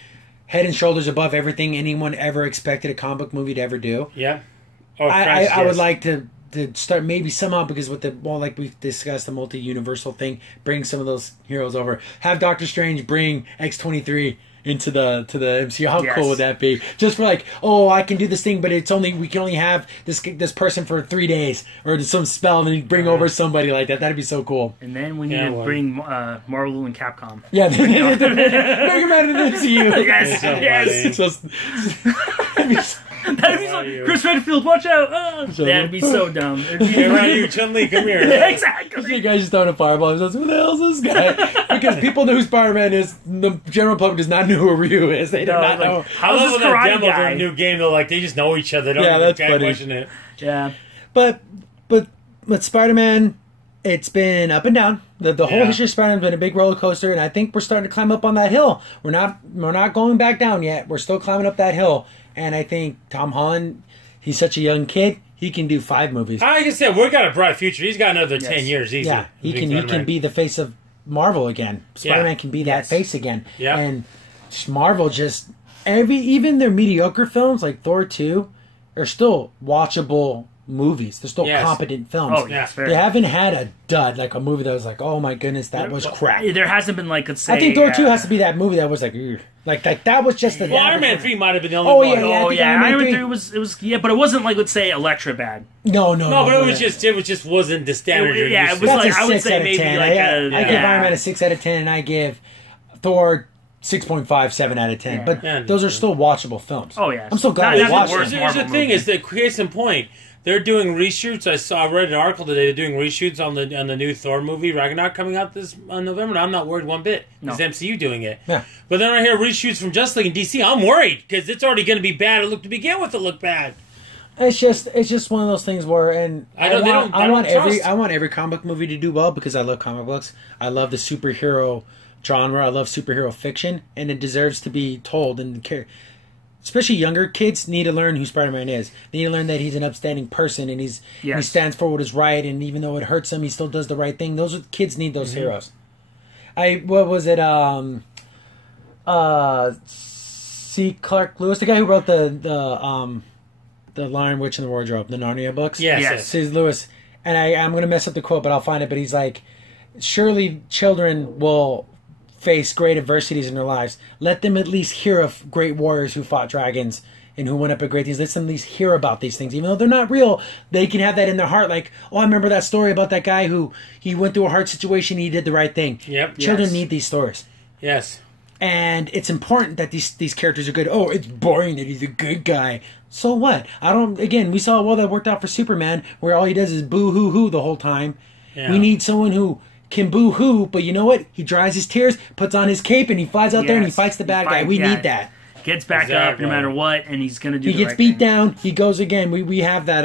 head and shoulders above everything anyone ever expected a comic book movie to ever do. Yeah. Oh, I would like to start maybe somehow, because with like we've discussed, the multi-universal thing, bring some of those heroes over. Have Doctor Strange bring X-23 into the MCU. How cool would that be? Just for like, oh, I can do this thing, but we can only have this person for 3 days, or some spell, and then bring over somebody like that. That'd be so cool. And then we need to bring Marvel and Capcom. Yeah, bring them out of the MCU. Yes. That'd be so. Chris Redfield, watch out! Oh, that'd be so dumb. Hey, Ryu, Chun-Li, come here. Exactly. You guys just throwing a fireball. And says, who the hell is this guy? Because people know who Spider-Man is. The general public does not know who Ryu is. They do not know. How's this that demo for a new game? They just know each other. They don't that's funny. Question it. Yeah. But Spider-Man, it's been up and down. The whole history of Spider-Man's been a big roller coaster, and I think we're starting to climb up on that hill. We're not going back down yet. We're still climbing up that hill. And I think Tom Holland, he's such a young kid. He can do 5 movies. Like I said, we've got a bright future. He's got another 10 years easy. Yeah, he can be the face of Marvel again. Spider-Man can be that face again. Yeah. And Marvel just even their mediocre films like Thor 2 are still watchable movies. They're still competent films. Oh, yeah, they haven't had a dud, like a movie that was like, oh my goodness, that was crap. There hasn't been like, let's say, I think Thor 2 has to be that movie that was like, ugh. Like that was just the. Iron Man 3 might have been the only one. Iron Man 3 was but it wasn't like, let's say, Elektra bad. No, but it just wasn't the standard. It was like, I would say maybe 10. like I give Iron Man a 6 out of 10, and I give Thor 6.57 out of 10. But those are still watchable films. Oh yeah, I'm so glad I watched them. Here's the thing: is that case in point. They're doing reshoots. I read an article today. They're doing reshoots on the new Thor movie, Ragnarok, coming out this November. And I'm not worried one bit. It's MCU doing it. Yeah. But then I hear reshoots from Justice League in DC. I'm worried because it's already going to be bad. It looked to begin with. It looked bad. It's just one of those things where, and I want every comic book movie to do well because I love comic books. I love the superhero genre. I love superhero fiction, and it deserves to be told and care. Especially younger kids need to learn who Spider-Man is. They need to learn that he's an upstanding person and he stands for what is right. And even though it hurts him, he still does the right thing. Kids need those heroes. What was it? C. Clark Lewis, the guy who wrote the Lion, Witch, and the Wardrobe, the Narnia books. Yes. C. Lewis, and I'm going to mess up the quote, but I'll find it. But he's like, surely children will face great adversities in their lives. Let them at least hear of great warriors who fought dragons and who went up at great things. Let them at least hear about these things. Even though they're not real, they can have that in their heart. Like, oh, I remember that story about that guy who he went through a hard situation, he did the right thing. Yep. Children need these stories. Yes. And it's important that these characters are good. Oh, it's boring that he's a good guy. So what? Again, we saw that worked out for Superman, where all he does is boo-hoo-hoo the whole time. Yeah. We need someone who can boo-hoo, but you know what? He dries his tears, puts on his cape, and he flies out there and he fights the bad guy. We need that. Gets back up no matter what, and he's going to do He gets beat down, he goes again. We have that,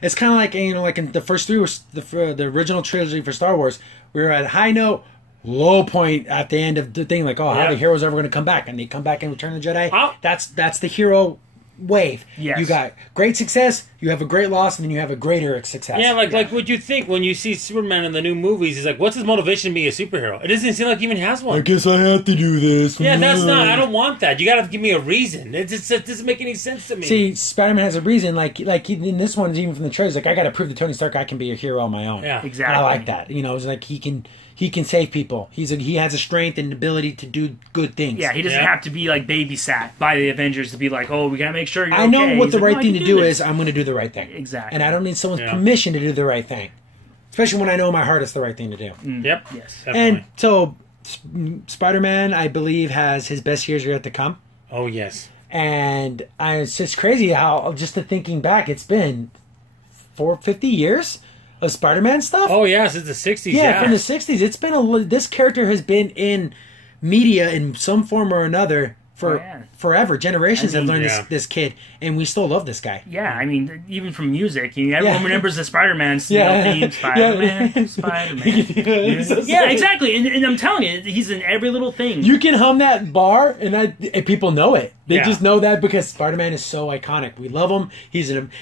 it's kind of like, like in the first 3, the original trilogy for Star Wars, we were at a high note, low point at the end of the thing, like, how the hero's ever going to come back, and they come back in Return of the Jedi. That's the hero wave. Yes. You got great success, you have a great loss, and then you have a greater success. Yeah, like what you think when you see Superman in the new movies is like, what's his motivation to be a superhero? It doesn't seem like he even has one. I guess I have to do this. Yeah, that's not. I don't want that. You got to give me a reason. It doesn't make any sense to me. See, Spider-Man has a reason. Like in this one, even from the trailers, like I got to prove to Tony Stark I can be a hero on my own. Yeah, exactly. And I like that. It's like he can save people. He has a strength and ability to do good things. Yeah, he doesn't have to be like babysat by the Avengers to be like, oh, we gotta make sure you're I know okay. what the right thing to do is. I'm going to do the right thing. Exactly. And I don't need someone's permission to do the right thing. Especially when I know in my heart it's the right thing to do. Yep. Yes. Definitely. And so, Spider-Man, I believe, has his best years are yet to come. Oh, yes. And it's just crazy how, just thinking back, it's been 50 years of Spider-Man stuff. Oh, yeah, since the 60s. Yeah, from the 60s. It's been this character has been in media in some form or another for forever. Generations have learned this kid, and we still love this guy. Yeah, I mean, even from music, everyone remembers the Spider-Man theme. Spider-Man, Spider-Man. Yeah, exactly. And I'm telling you, he's in every little thing. You can hum that bar, and people know it. They just know that because Spider-Man is so iconic. We love him.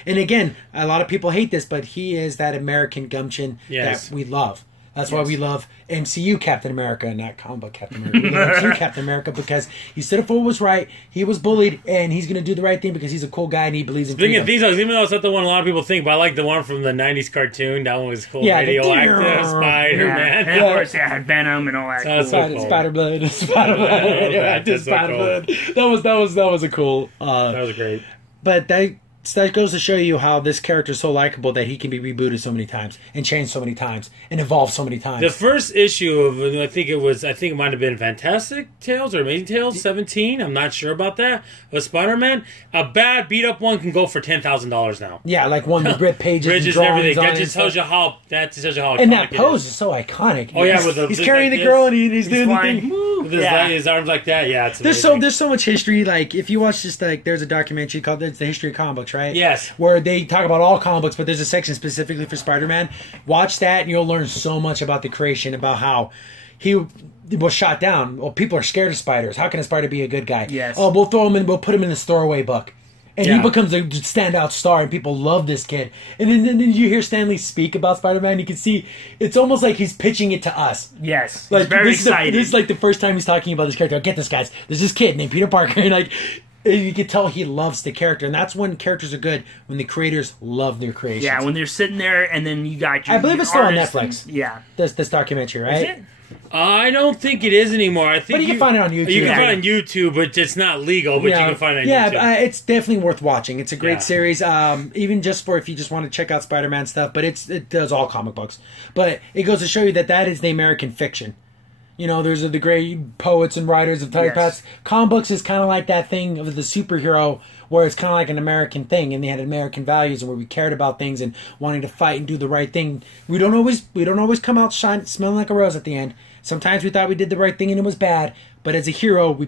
And again, a lot of people hate this, but he is that American gumption that we love. That's why we love MCU Captain America, not comic book Captain America. We love MCU Captain America because he stood up for what was right. He was bullied, and he's going to do the right thing because he's a cool guy and he believes in freedom. Speaking of these, even though it's not the one a lot of people think, but I like the one from the 90s cartoon. That one was cool. Radioactive Spider-Man. And of course, had Venom and all that. Spider-Blood. Spider-Blood. That was a cool... that was great. But that goes to show you how this character is so likable that he can be rebooted so many times and changed so many times and evolved so many times. The first issue of, I think it might have been Fantastic Tales or Amazing Tales 17. I'm not sure about that. Of Spider-Man, a bad beat up one can go for $10,000 now. Yeah, like one with grid pages and everything. That just tells you how. And that pose is so iconic. Oh yeah, he's carrying the girl and he's doing the thing. With his arms like that. Yeah, it's amazing. There's so much history. Like if you watch there's a documentary called "The History of Comic Books," right? Yes. Where they talk about all comic books, but there's a section specifically for Spider-Man. Watch that, and you'll learn so much about the creation, about how he was shot down. Well, people are scared of spiders. How can a spider be a good guy? Yes. Oh, we'll throw him in. We'll put him in the throwaway book. And he becomes a standout star, and people love this kid. And then you hear Stan Lee speak about Spider-Man. You can see it's almost like he's pitching it to us. Yes, like he's very excited. This is like the first time he's talking about this character. Get this, guys. There's this kid named Peter Parker, and you can tell he loves the character, and that's when characters are good, when the creators love their creations. Yeah, when they're sitting there, and then you got I believe it's still on Netflix. This documentary, right? Is it? I don't think it is anymore. I think but you can find it on YouTube. You can find it on YouTube, but it's not legal. But you can find it on YouTube. Yeah, it's definitely worth watching. It's a great series, even just for if you just want to check out Spider-Man stuff. But it does all comic books. But it goes to show you that is the American fiction. There's the great poets and writers of time past. Comic books is kind of like that thing of the superhero, where it's kind of like an American thing, and they had American values, and where we cared about things and wanting to fight and do the right thing. We don't always come out smelling like a rose at the end. Sometimes we thought we did the right thing and it was bad, but as a hero, we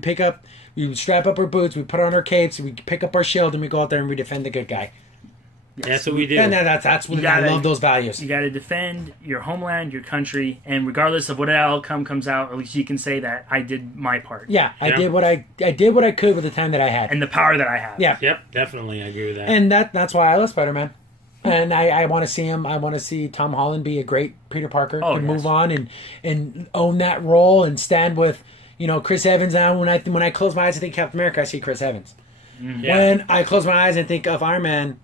strap up our boots, we put on our capes, we pick up our shield, and we go out there and we defend the good guy. Yes. That's what we do. And that's what I love those values. You got to defend your homeland, your country, and regardless of what outcome comes out, at least you can say that I did my part. Yeah, I did what I could with the time that I had and the power that I have. Yeah, yep, definitely, I agree with that. And that's why I love Spider-Man. And I want to see him. I want to see Tom Holland be a great Peter Parker and move on and own that role and stand with Chris Evans. And when I close my eyes and think Captain America, I see Chris Evans. Mm-hmm. Yeah. When I close my eyes and think of Iron Man,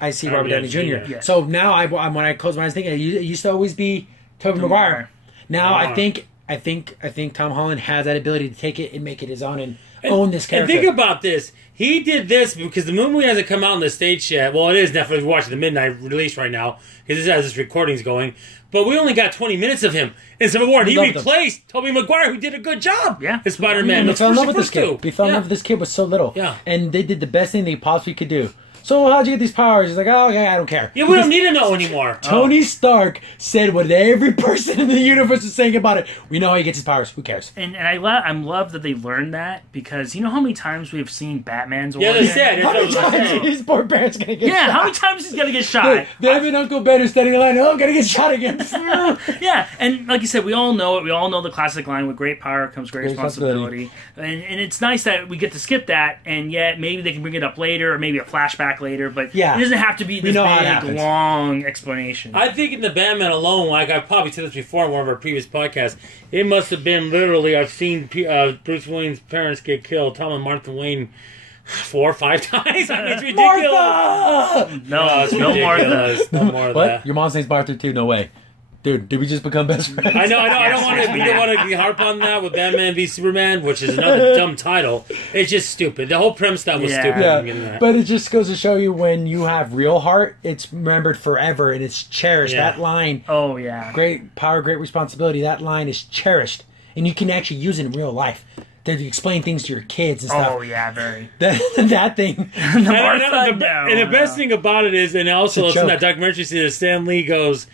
I see Robert Downey Jr. Yes. So now when I close my eyes, it used to always be Tobey Maguire. Now I think Tom Holland has that ability to take it and make it his own and own this character. And think about this. He did this because the movie hasn't come out on the States yet. Well, it is definitely. We're watching the midnight release right now because as this recording's going. But we only got 20 minutes of him in Civil War. And he replaced Tobey Maguire, who did a good job as Spider-Man. We fell in love with this kid. We fell in love with this kid with so little. Yeah. And they did the best thing they possibly could do. So how'd you get these powers? He's like, oh, okay, I don't care. Yeah, we don't need to know anymore. Tony Stark said what every person in the universe is saying about it. We know how he gets his powers. Who cares? And I love that they learned that because you know how many times we've seen Batman's origin? Yeah, they said. How many times his poor parents going to get shot? Yeah, how many times he's going to get shot? David and Uncle Ben are standing in line. Oh, I'm going to get shot again. Yeah, and like you said, we all know it. We all know the classic line, with great power comes great responsibility. And it's nice that we get to skip that, and yet maybe they can bring it up later or maybe a flashback later, but it doesn't have to be this big, long explanation. I think in the Batman alone, like I've probably said this before in one of our previous podcasts, it must have been literally, I've seen Bruce Wayne's parents get killed, Tom and Martha Wayne, 4 or 5 times. I mean, it's ridiculous. Martha! No, it's no Martha. No more of that. Your mom's name's Martha too? No way. Dude, did we just become best friends? I know. I don't want to. We don't want to harp on that with Batman v Superman, which is another dumb title. It's just stupid. The whole premise that was stupid. Yeah. But it just goes to show you when you have real heart, it's remembered forever and it's cherished. Yeah. That line. Oh yeah. Great power, great responsibility. That line is cherished, and you can actually use it in real life to explain things to your kids and stuff. Oh yeah, very. That thing. And the best thing about it is, and also it's in that documentary, see that Stan Lee goes,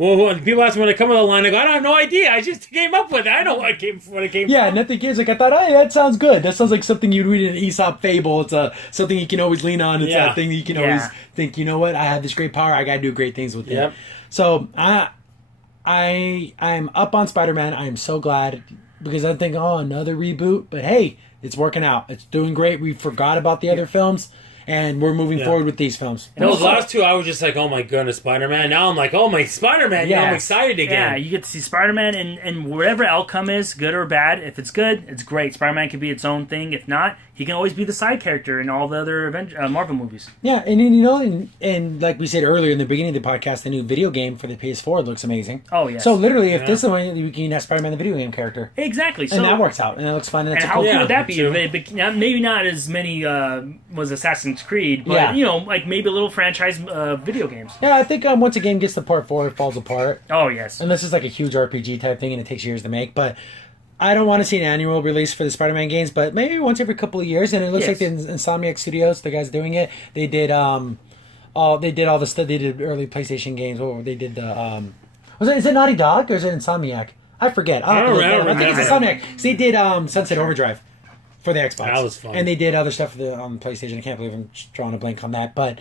Well, when people ask me when I come with a line, I go, I don't have no idea. I just came up with it. I know what it came from. Yeah, nothing kids like I thought, hey, that sounds good. That sounds like something you'd read in an Aesop fable. It's something you can always lean on. It's that thing that you can always think, you know what, I have this great power, I gotta do great things with it. So I'm up on Spider-Man. I'm so glad because I'm thinking, oh, another reboot. But hey, it's working out. It's doing great. We forgot about the other films. And we're moving forward with these films. And those last two, I was just like, oh my goodness, Spider-Man. Now I'm like, oh my, Spider-Man. Yeah, I'm excited again. Yeah, you get to see Spider-Man, and whatever outcome is, good or bad, if it's good, it's great. Spider-Man can be its own thing. If not, he can always be the side character in all the other Marvel movies. Yeah, and you know, and like we said earlier in the beginning of the podcast, the new video game for the PS4 looks amazing. Oh, yes. So literally, if this is one, we can have Spider-Man the video game character. Exactly. And that works out, and it looks fun. And how cool would that be? Maybe not as many was Assassin's Creed, but you know, like maybe a little franchise video games. Yeah, I think once a game gets to part 4, it falls apart. Oh, yes. Unless it's like a huge RPG type thing and it takes years to make, but I don't want to see an annual release for the Spider-Man games, but maybe once every couple of years. And it looks like the Insomniac Studios, the guys doing it, they did all the stuff. They did early PlayStation games. They did the is it Naughty Dog or is it Insomniac? I forget. I think it's Insomniac. So they did Sunset Overdrive for the Xbox. That was fun. And they did other stuff for the PlayStation. I can't believe I'm drawing a blank on that, but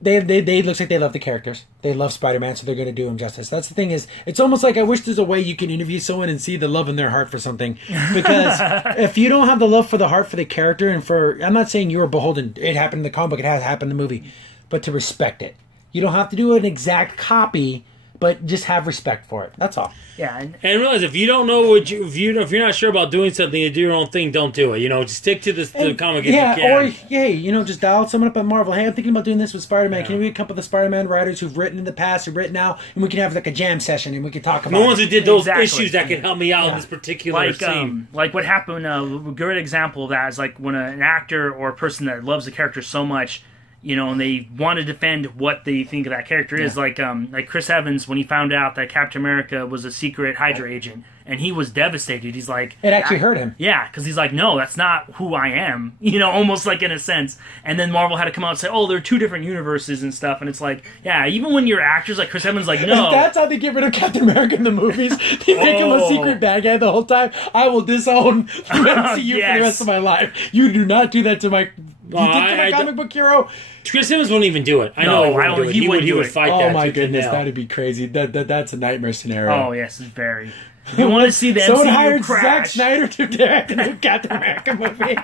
They looks like they love the characters. They love Spider-Man, so they're going to do him justice. That's the thing is, it's almost like I wish there's a way you can interview someone and see the love in their heart for something. Because if you don't have the love for the heart for the character and for, I'm not saying you were beholden. It happened in the comic book. It has happened in the movie, but to respect it. You don't have to do an exact copy, but just have respect for it. That's all. Yeah, and realize if you don't know what if you're not sure about doing something to do your own thing, don't do it. You know, just stick to the comic if you can. Or you know, just dial someone up at Marvel. Hey, I'm thinking about doing this with Spider-Man. Can we come up with the Spider-Man writers who've written in the past, who've written now, and we can have like a jam session and we can talk about the ones who did those issues that can help me out in this particular scene. Like what happened. A great example of that is like when an actor or a person that loves a character so much, you know, and they want to defend what they think of that character is, like Chris Evans when he found out that Captain America was a secret Hydra agent, and he was devastated. He's like, it actually hurt him. Yeah, because he's like, no, that's not who I am. You know, almost like in a sense. And then Marvel had to come out and say, oh, they're two different universes and stuff. And it's like, yeah, even when you're actors like Chris Evans, like, no, that's how they get rid of Captain America in the movies. They make him a secret bad guy the whole time. I will disown the MCU for the rest of my life. You do not do that to my. You did to my comic book hero. Chris Evans wouldn't even do it. I know he wouldn't do it. Fight that. Oh my goodness, that'd be crazy. That's a nightmare scenario. Oh yes, it's very. You want to see the someone MCU hired crash. Zack Snyder to direct a new Captain America movie.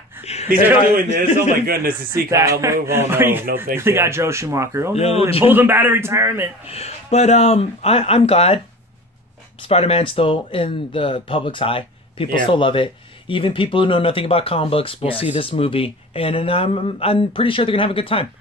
He's doing this. Oh my goodness, the sequel move. Oh no, thank you. They got Joe Schumacher. Oh no, they pulled him out of retirement. But I'm glad Spider-Man's still in the public's eye. People still love it. Even people who know nothing about comic books will see this movie, and I'm pretty sure they're gonna have a good time.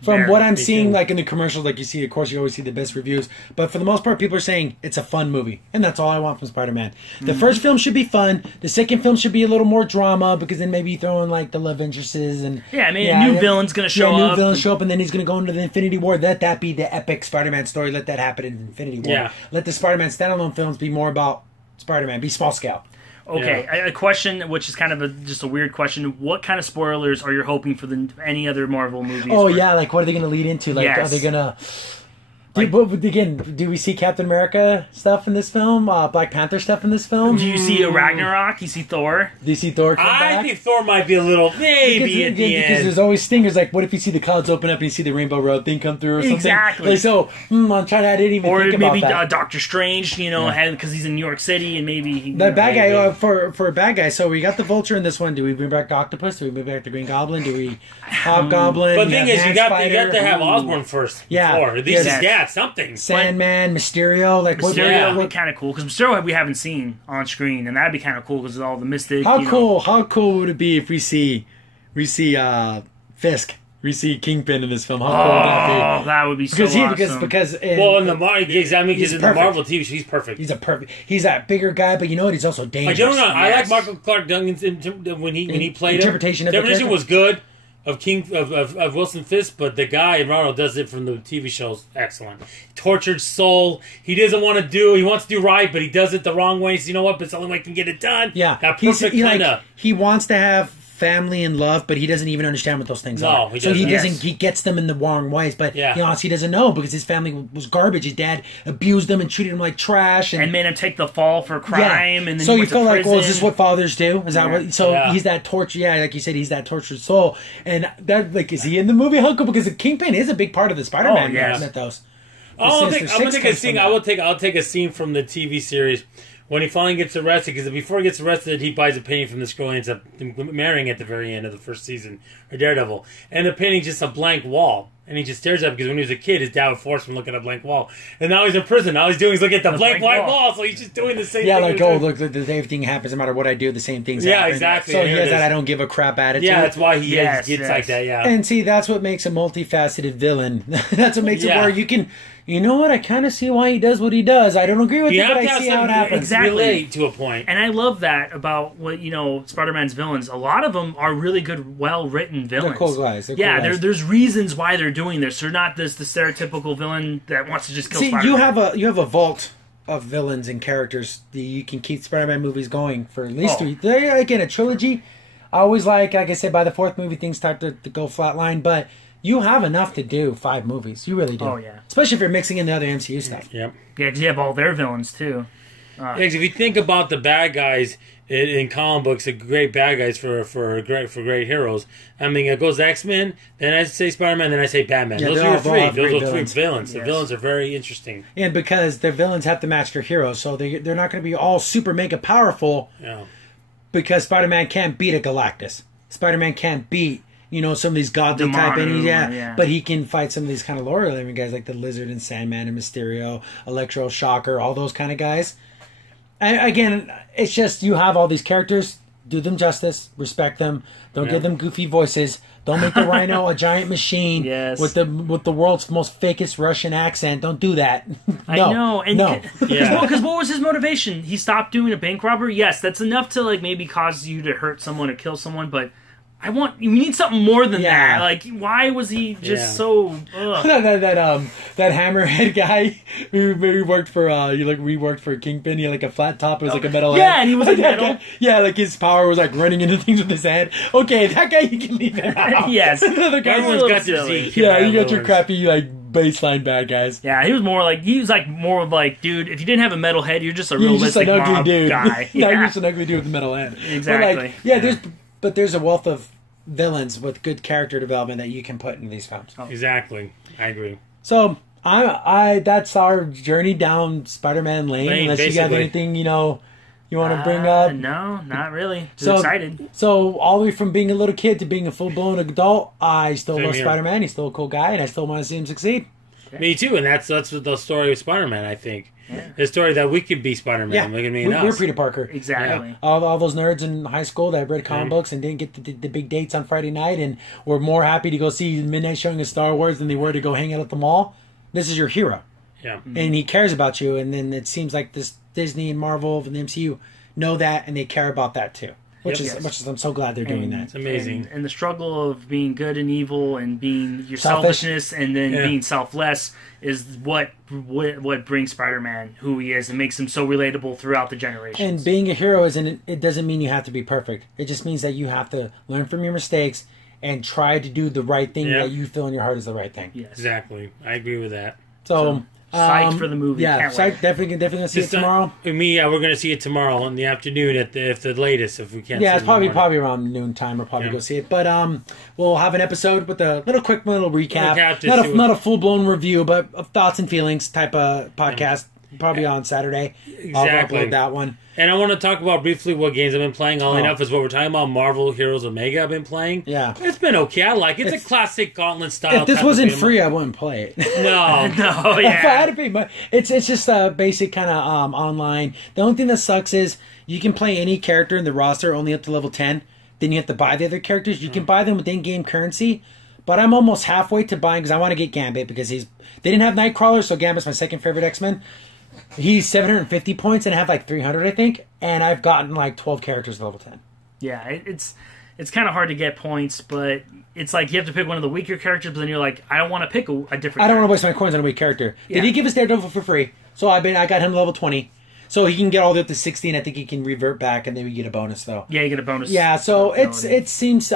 From what I'm seeing, like in the commercials, like you see, of course, you always see the best reviews. But for the most part, people are saying it's a fun movie, and that's all I want from Spider-Man. The first film should be fun. The second film should be a little more drama, because then maybe you throw in like the love interests and a new villain's gonna show up. New villain show up, and then he's gonna go into the Infinity War. Let that be the epic Spider-Man story. Let that happen in Infinity War. Yeah. Let the Spider-Man standalone films be more about Spider-Man. Be small scale. Okay, a question which is kind of just a weird question. What kind of spoilers are you hoping for any other Marvel movies? Oh, like what are they going to lead into? Like, are they going to... do we see Captain America stuff in this film? Black Panther stuff in this film? Do you see a Ragnarok? You see Thor? Do you see Thor come back? I think Thor might be a little maybe at the end. Because there's always stingers. Like, what if you see the clouds open up and you see the Rainbow Road thing come through or something? Exactly. Like, so, I'm trying to... I didn't even think about that. Or maybe Doctor Strange, you know, because he's in New York City and maybe... The bad guy, for a bad guy, so we got the Vulture in this one. Do we bring back Octopus? Do we bring back the Green Goblin? Do we... Hobgoblin? But the thing is, you got to have Osborn first. Yeah. Before. At least, something. Sandman, Mysterio, Mysterio would be kind of cool because Mysterio we haven't seen on screen, and that'd be kind of cool because of all the mystic. How cool would it be if we see Fisk, we see Kingpin in this film? How cool would that be? Oh, that would be so awesome. Because in the Marvel TV show, he's perfect. He's that bigger guy, but you know what? He's also dangerous. I like Michael Clark Duncan's when he played interpretation him. of the interpretation was good. Of Wilson Fisk, but the guy in Ronald does it from the TV show's excellent. Tortured soul. He doesn't want to do. He wants to do right, but he does it the wrong way. So you know what? But it's the only way I can get it done. Yeah, that perfect kind of. He wants to have family and love, but he doesn't even understand what those things are. He so he doesn't. doesn't. He gets them in the wrong ways, but Yeah. he honestly doesn't know because his family was garbage. His dad abused them and treated him like trash, and made him take the fall for crime. And then so he you went to feel like, well, is prison. this what fathers do? Is that Yeah. what? So Yeah. he's that torture. Yeah, like you said, he's that tortured soul, and that like is he in the movie? How come? Because the Kingpin is a big part of the Spider-Man yes. mythos. I'm Sinister gonna Six take a comes scene. from I'll take a scene from the TV series when he finally gets arrested. Because before he gets arrested, he buys a painting from this girl and ends up marrying at the very end of the first season, or Daredevil. And the painting's just a blank wall, and he just stares at it because when he was a kid, his dad would force him to look at a blank wall. And now he's in prison. All he's doing is looking at the blank white wall. So he's just doing the same. Yeah, thing. like, oh, look, everything happens no matter what I do. The same things Yeah, happen. exactly. So Here he it has that is. I don't give a crap attitude. Yeah, that's why he Yes, gets yes. like that. Yeah, And see, that's what makes a multifaceted villain. That's what makes it Yeah. where you can, you know what, I kind of see why he does what he does. I don't agree with you it, but have to I have see how it something happens. Exactly. relate to a point. And I love that about what Spider-Man's villains. A lot of them are really good, well-written villains. They're cool guys. They're Yeah, cool guys. there's reasons why they're doing this. They're not the stereotypical villain that wants to just kill See, Spider-Man. you have a vault of villains and characters that you can keep Spider-Man movies going for at least Oh. three. Again, a trilogy. I always like I said, by the fourth movie things start to go flatline, but you have enough to do 5 movies. You really do. Oh, yeah. Especially if you're mixing in the other MCU stuff. Yep. Yeah, because you have all their villains, too. Yeah, 'cause if you think about the bad guys in comic books, the great bad guys for great heroes. I mean, it goes X-Men, then I say Spider-Man, then I say Batman. Yeah, Those they're are your all three. great Those are villains. three villains. The Yes. villains are very interesting. And because their villains have to match their heroes, so they're not going to be all super mega powerful Yeah. because Spider-Man can't beat a Galactus. Spider-Man can't beat, some of these godly type Dormammu, enemies, yeah. but he can fight some of these kind of lower level guys like the Lizard and Sandman and Mysterio, Electro, Shocker, all those kind of guys. And again, it's just you have all these characters, do them justice, respect them, don't give them goofy voices, don't make the Rhino a giant machine Yes. with the world's most fakest Russian accent. Don't do that. I know. And no. Yeah. Because what was his motivation? He stopped doing a bank robbery? Yes, that's enough to maybe cause you to hurt someone or kill someone, but we need something more than Yeah. that. Like, why was he just Yeah. so... Ugh. that hammerhead guy who worked for we worked for Kingpin. He had like a flat top. It was like a metal Yeah, head. and he was Like like that metal. guy- Yeah, like his power was like running into things with his head. Okay, that guy you can leave him out. Yes. Another guy. Everyone's got their silly. Zeke. Yeah, you got your villains. crappy baseline bad guys. Yeah, he was more of like, dude, if you didn't have a metal head, you're just a You're just realistic an ugly mob dude. guy. Now Yeah. you're just an ugly dude with a metal head. Exactly. But there's a wealth of villains with good character development that you can put in these films. Exactly. I agree. So that's our journey down Spider-Man lane. Unless you have basically. anything you want to bring up. No, not really. Just So excited. So all the way from being a little kid to being a full-blown adult, I still Same love here. Spider-Man. He's still a cool guy, and I still want to see him succeed. Me too, and that's the story of Spider-Man. I think the story that we could be Spider-Man. Yeah, Look at me and we're us. Peter Parker. Exactly. All those nerds in high school that read comic books and didn't get the big dates on Friday night and were more happy to go see midnight showing of Star Wars than they were to go hang out at the mall. This is your hero, Yeah. and he cares about you. And then it seems like this Disney and Marvel and the MCU know that, and they care about that too. Which Yep. is I'm so glad they're doing It's that. amazing. And the struggle of being good and evil and being your Selfish. selfishness and then being selfless is what brings Spider-Man who he is and makes him so relatable throughout the generations. And being a hero it doesn't mean you have to be perfect. It just means that you have to learn from your mistakes and try to do the right thing that you feel in your heart is the right thing. yes. Exactly. I agree with that. So psyched for the movie. Yeah, Can't psyched. wait. Definitely gonna see it tomorrow. Me, we're going to see it tomorrow in the afternoon at the latest if we can't. Yeah, see it's it in the morning. probably around noontime. We'll probably go see it. But we'll have an episode with a quick little recap. to Not see a not a full blown review, but of thoughts and feelings type of podcast. Probably on Saturday. Exactly. I'll upload that one. And I want to talk about briefly what games I've been playing. All enough is what we're talking about. Marvel Heroes Omega I've been playing. Yeah. It's been okay. I like it. It's a classic Gauntlet style. If this type of wasn't game. free, I wouldn't play it. No. No, If I had yeah. to pay, it's just a basic kind of online. The only thing that sucks is you can play any character in the roster only up to level 10. Then you have to buy the other characters. You can buy them with in-game currency, but I'm almost halfway to buying because I want to get Gambit because they didn't have Nightcrawler, so Gambit's my second favorite X-Men. He's 750 points and I have like 300, I think, and I've gotten like 12 characters at level 10. Yeah, it's kind of hard to get points, but it's like you have to pick one of the weaker characters, but then you're like, I don't want to pick a different I don't want to character. waste my coins on a weak character. Yeah. Did he give us Daredevil for free? So I got him to level 20. So he can get all the way up to 60, and I think he can revert back, and then we get a bonus though. Yeah, you get a bonus. Yeah, so it seems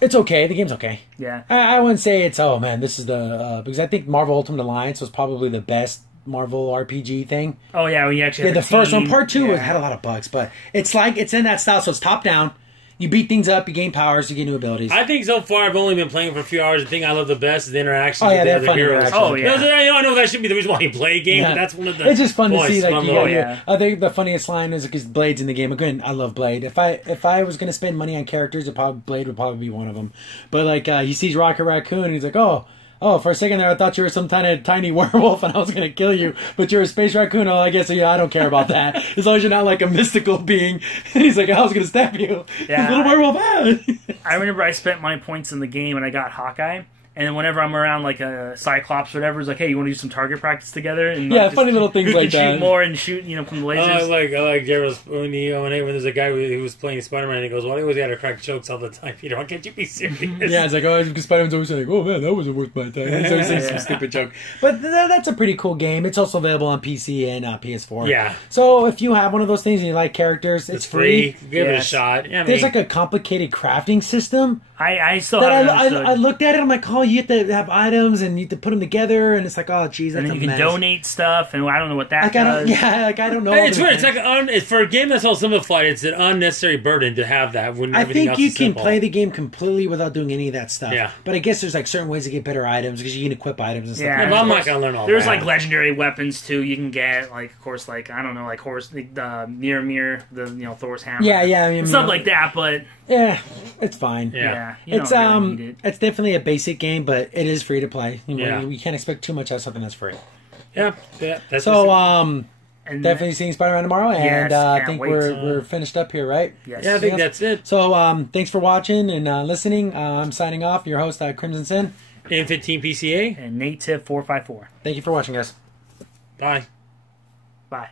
it's okay. The game's okay. Yeah, I wouldn't say it's this is the because I think Marvel Ultimate Alliance was probably the best Marvel RPG thing. Oh yeah, when you actually the first one, part 2 had a lot of bugs, but it's in that style, so it's top down. You beat things up, you gain powers, you get new abilities. I think so far I've only been playing for a few hours. The thing I love the best is the interactions they with the have other fun heroes. interactions. Oh yeah, I know that should be the reason why you play a game, but that's one of the. It's just fun to see. Like, yeah. I think the funniest line is because Blade's in the game. Again, I love Blade. If I was gonna spend money on characters, Blade would probably be one of them. But like he sees Rocket Raccoon and he's like, oh, for a second there, I thought you were some tiny werewolf and I was going to kill you, but you're a space raccoon. Oh, I guess, I don't care about that. As long as you're not like a mystical being. And he's like, I was going to stab you. Yeah. Little werewolf. I remember I spent my points in the game and I got Hawkeye. And then whenever I'm around like a Cyclops or whatever, it's like, hey, you want to do some target practice together? And yeah, funny little things like that. Shoot more and shoot, from the lasers. I like Gerald's when there's a guy who was playing Spider-Man and he goes, "Why do you always gotta crack jokes all the time, Peter? Why can't you be serious?" Yeah, it's like, because Spider-Man's always like, "Oh man, that wasn't worth my time." He's always saying some stupid joke. But that's a pretty cool game. It's also available on PC and PS4. Yeah. So if you have one of those things and you like characters, it's free. Give it a shot. Yeah, there's like a complicated crafting system. I still haven't understood. I looked at it. I'm like, you have to have items and you have to put them together, and it's like, oh, geez, that's and then you can donate stuff, and I don't know what that does. I don't know. It's weird. It's like for a game that's all simplified, it's an unnecessary burden to have that. When I think you can simple. play the game completely without doing any of that stuff. Yeah. But I guess there's like certain ways to get better items because you can equip items and stuff. Yeah, but I'm not gonna learn all There's that. like legendary weapons too. You can get like, of course, like I don't know, like Mirror, the Thor's hammer. Yeah. I mean, stuff like that. But yeah, it's fine. Yeah, it's really need it. It's definitely a basic game, but it is free to play. Yeah. We can't expect too much out of something that's free. Yeah. That's so and definitely seeing Spider-Man tomorrow, and I think we're finished up here, right? Yes. Yeah, I think that's it. So thanks for watching and listening. I'm signing off. Your host, Crimson Sin. Ep14 PCA. And Nate Tiff 454. Thank you for watching, guys. Bye. Bye.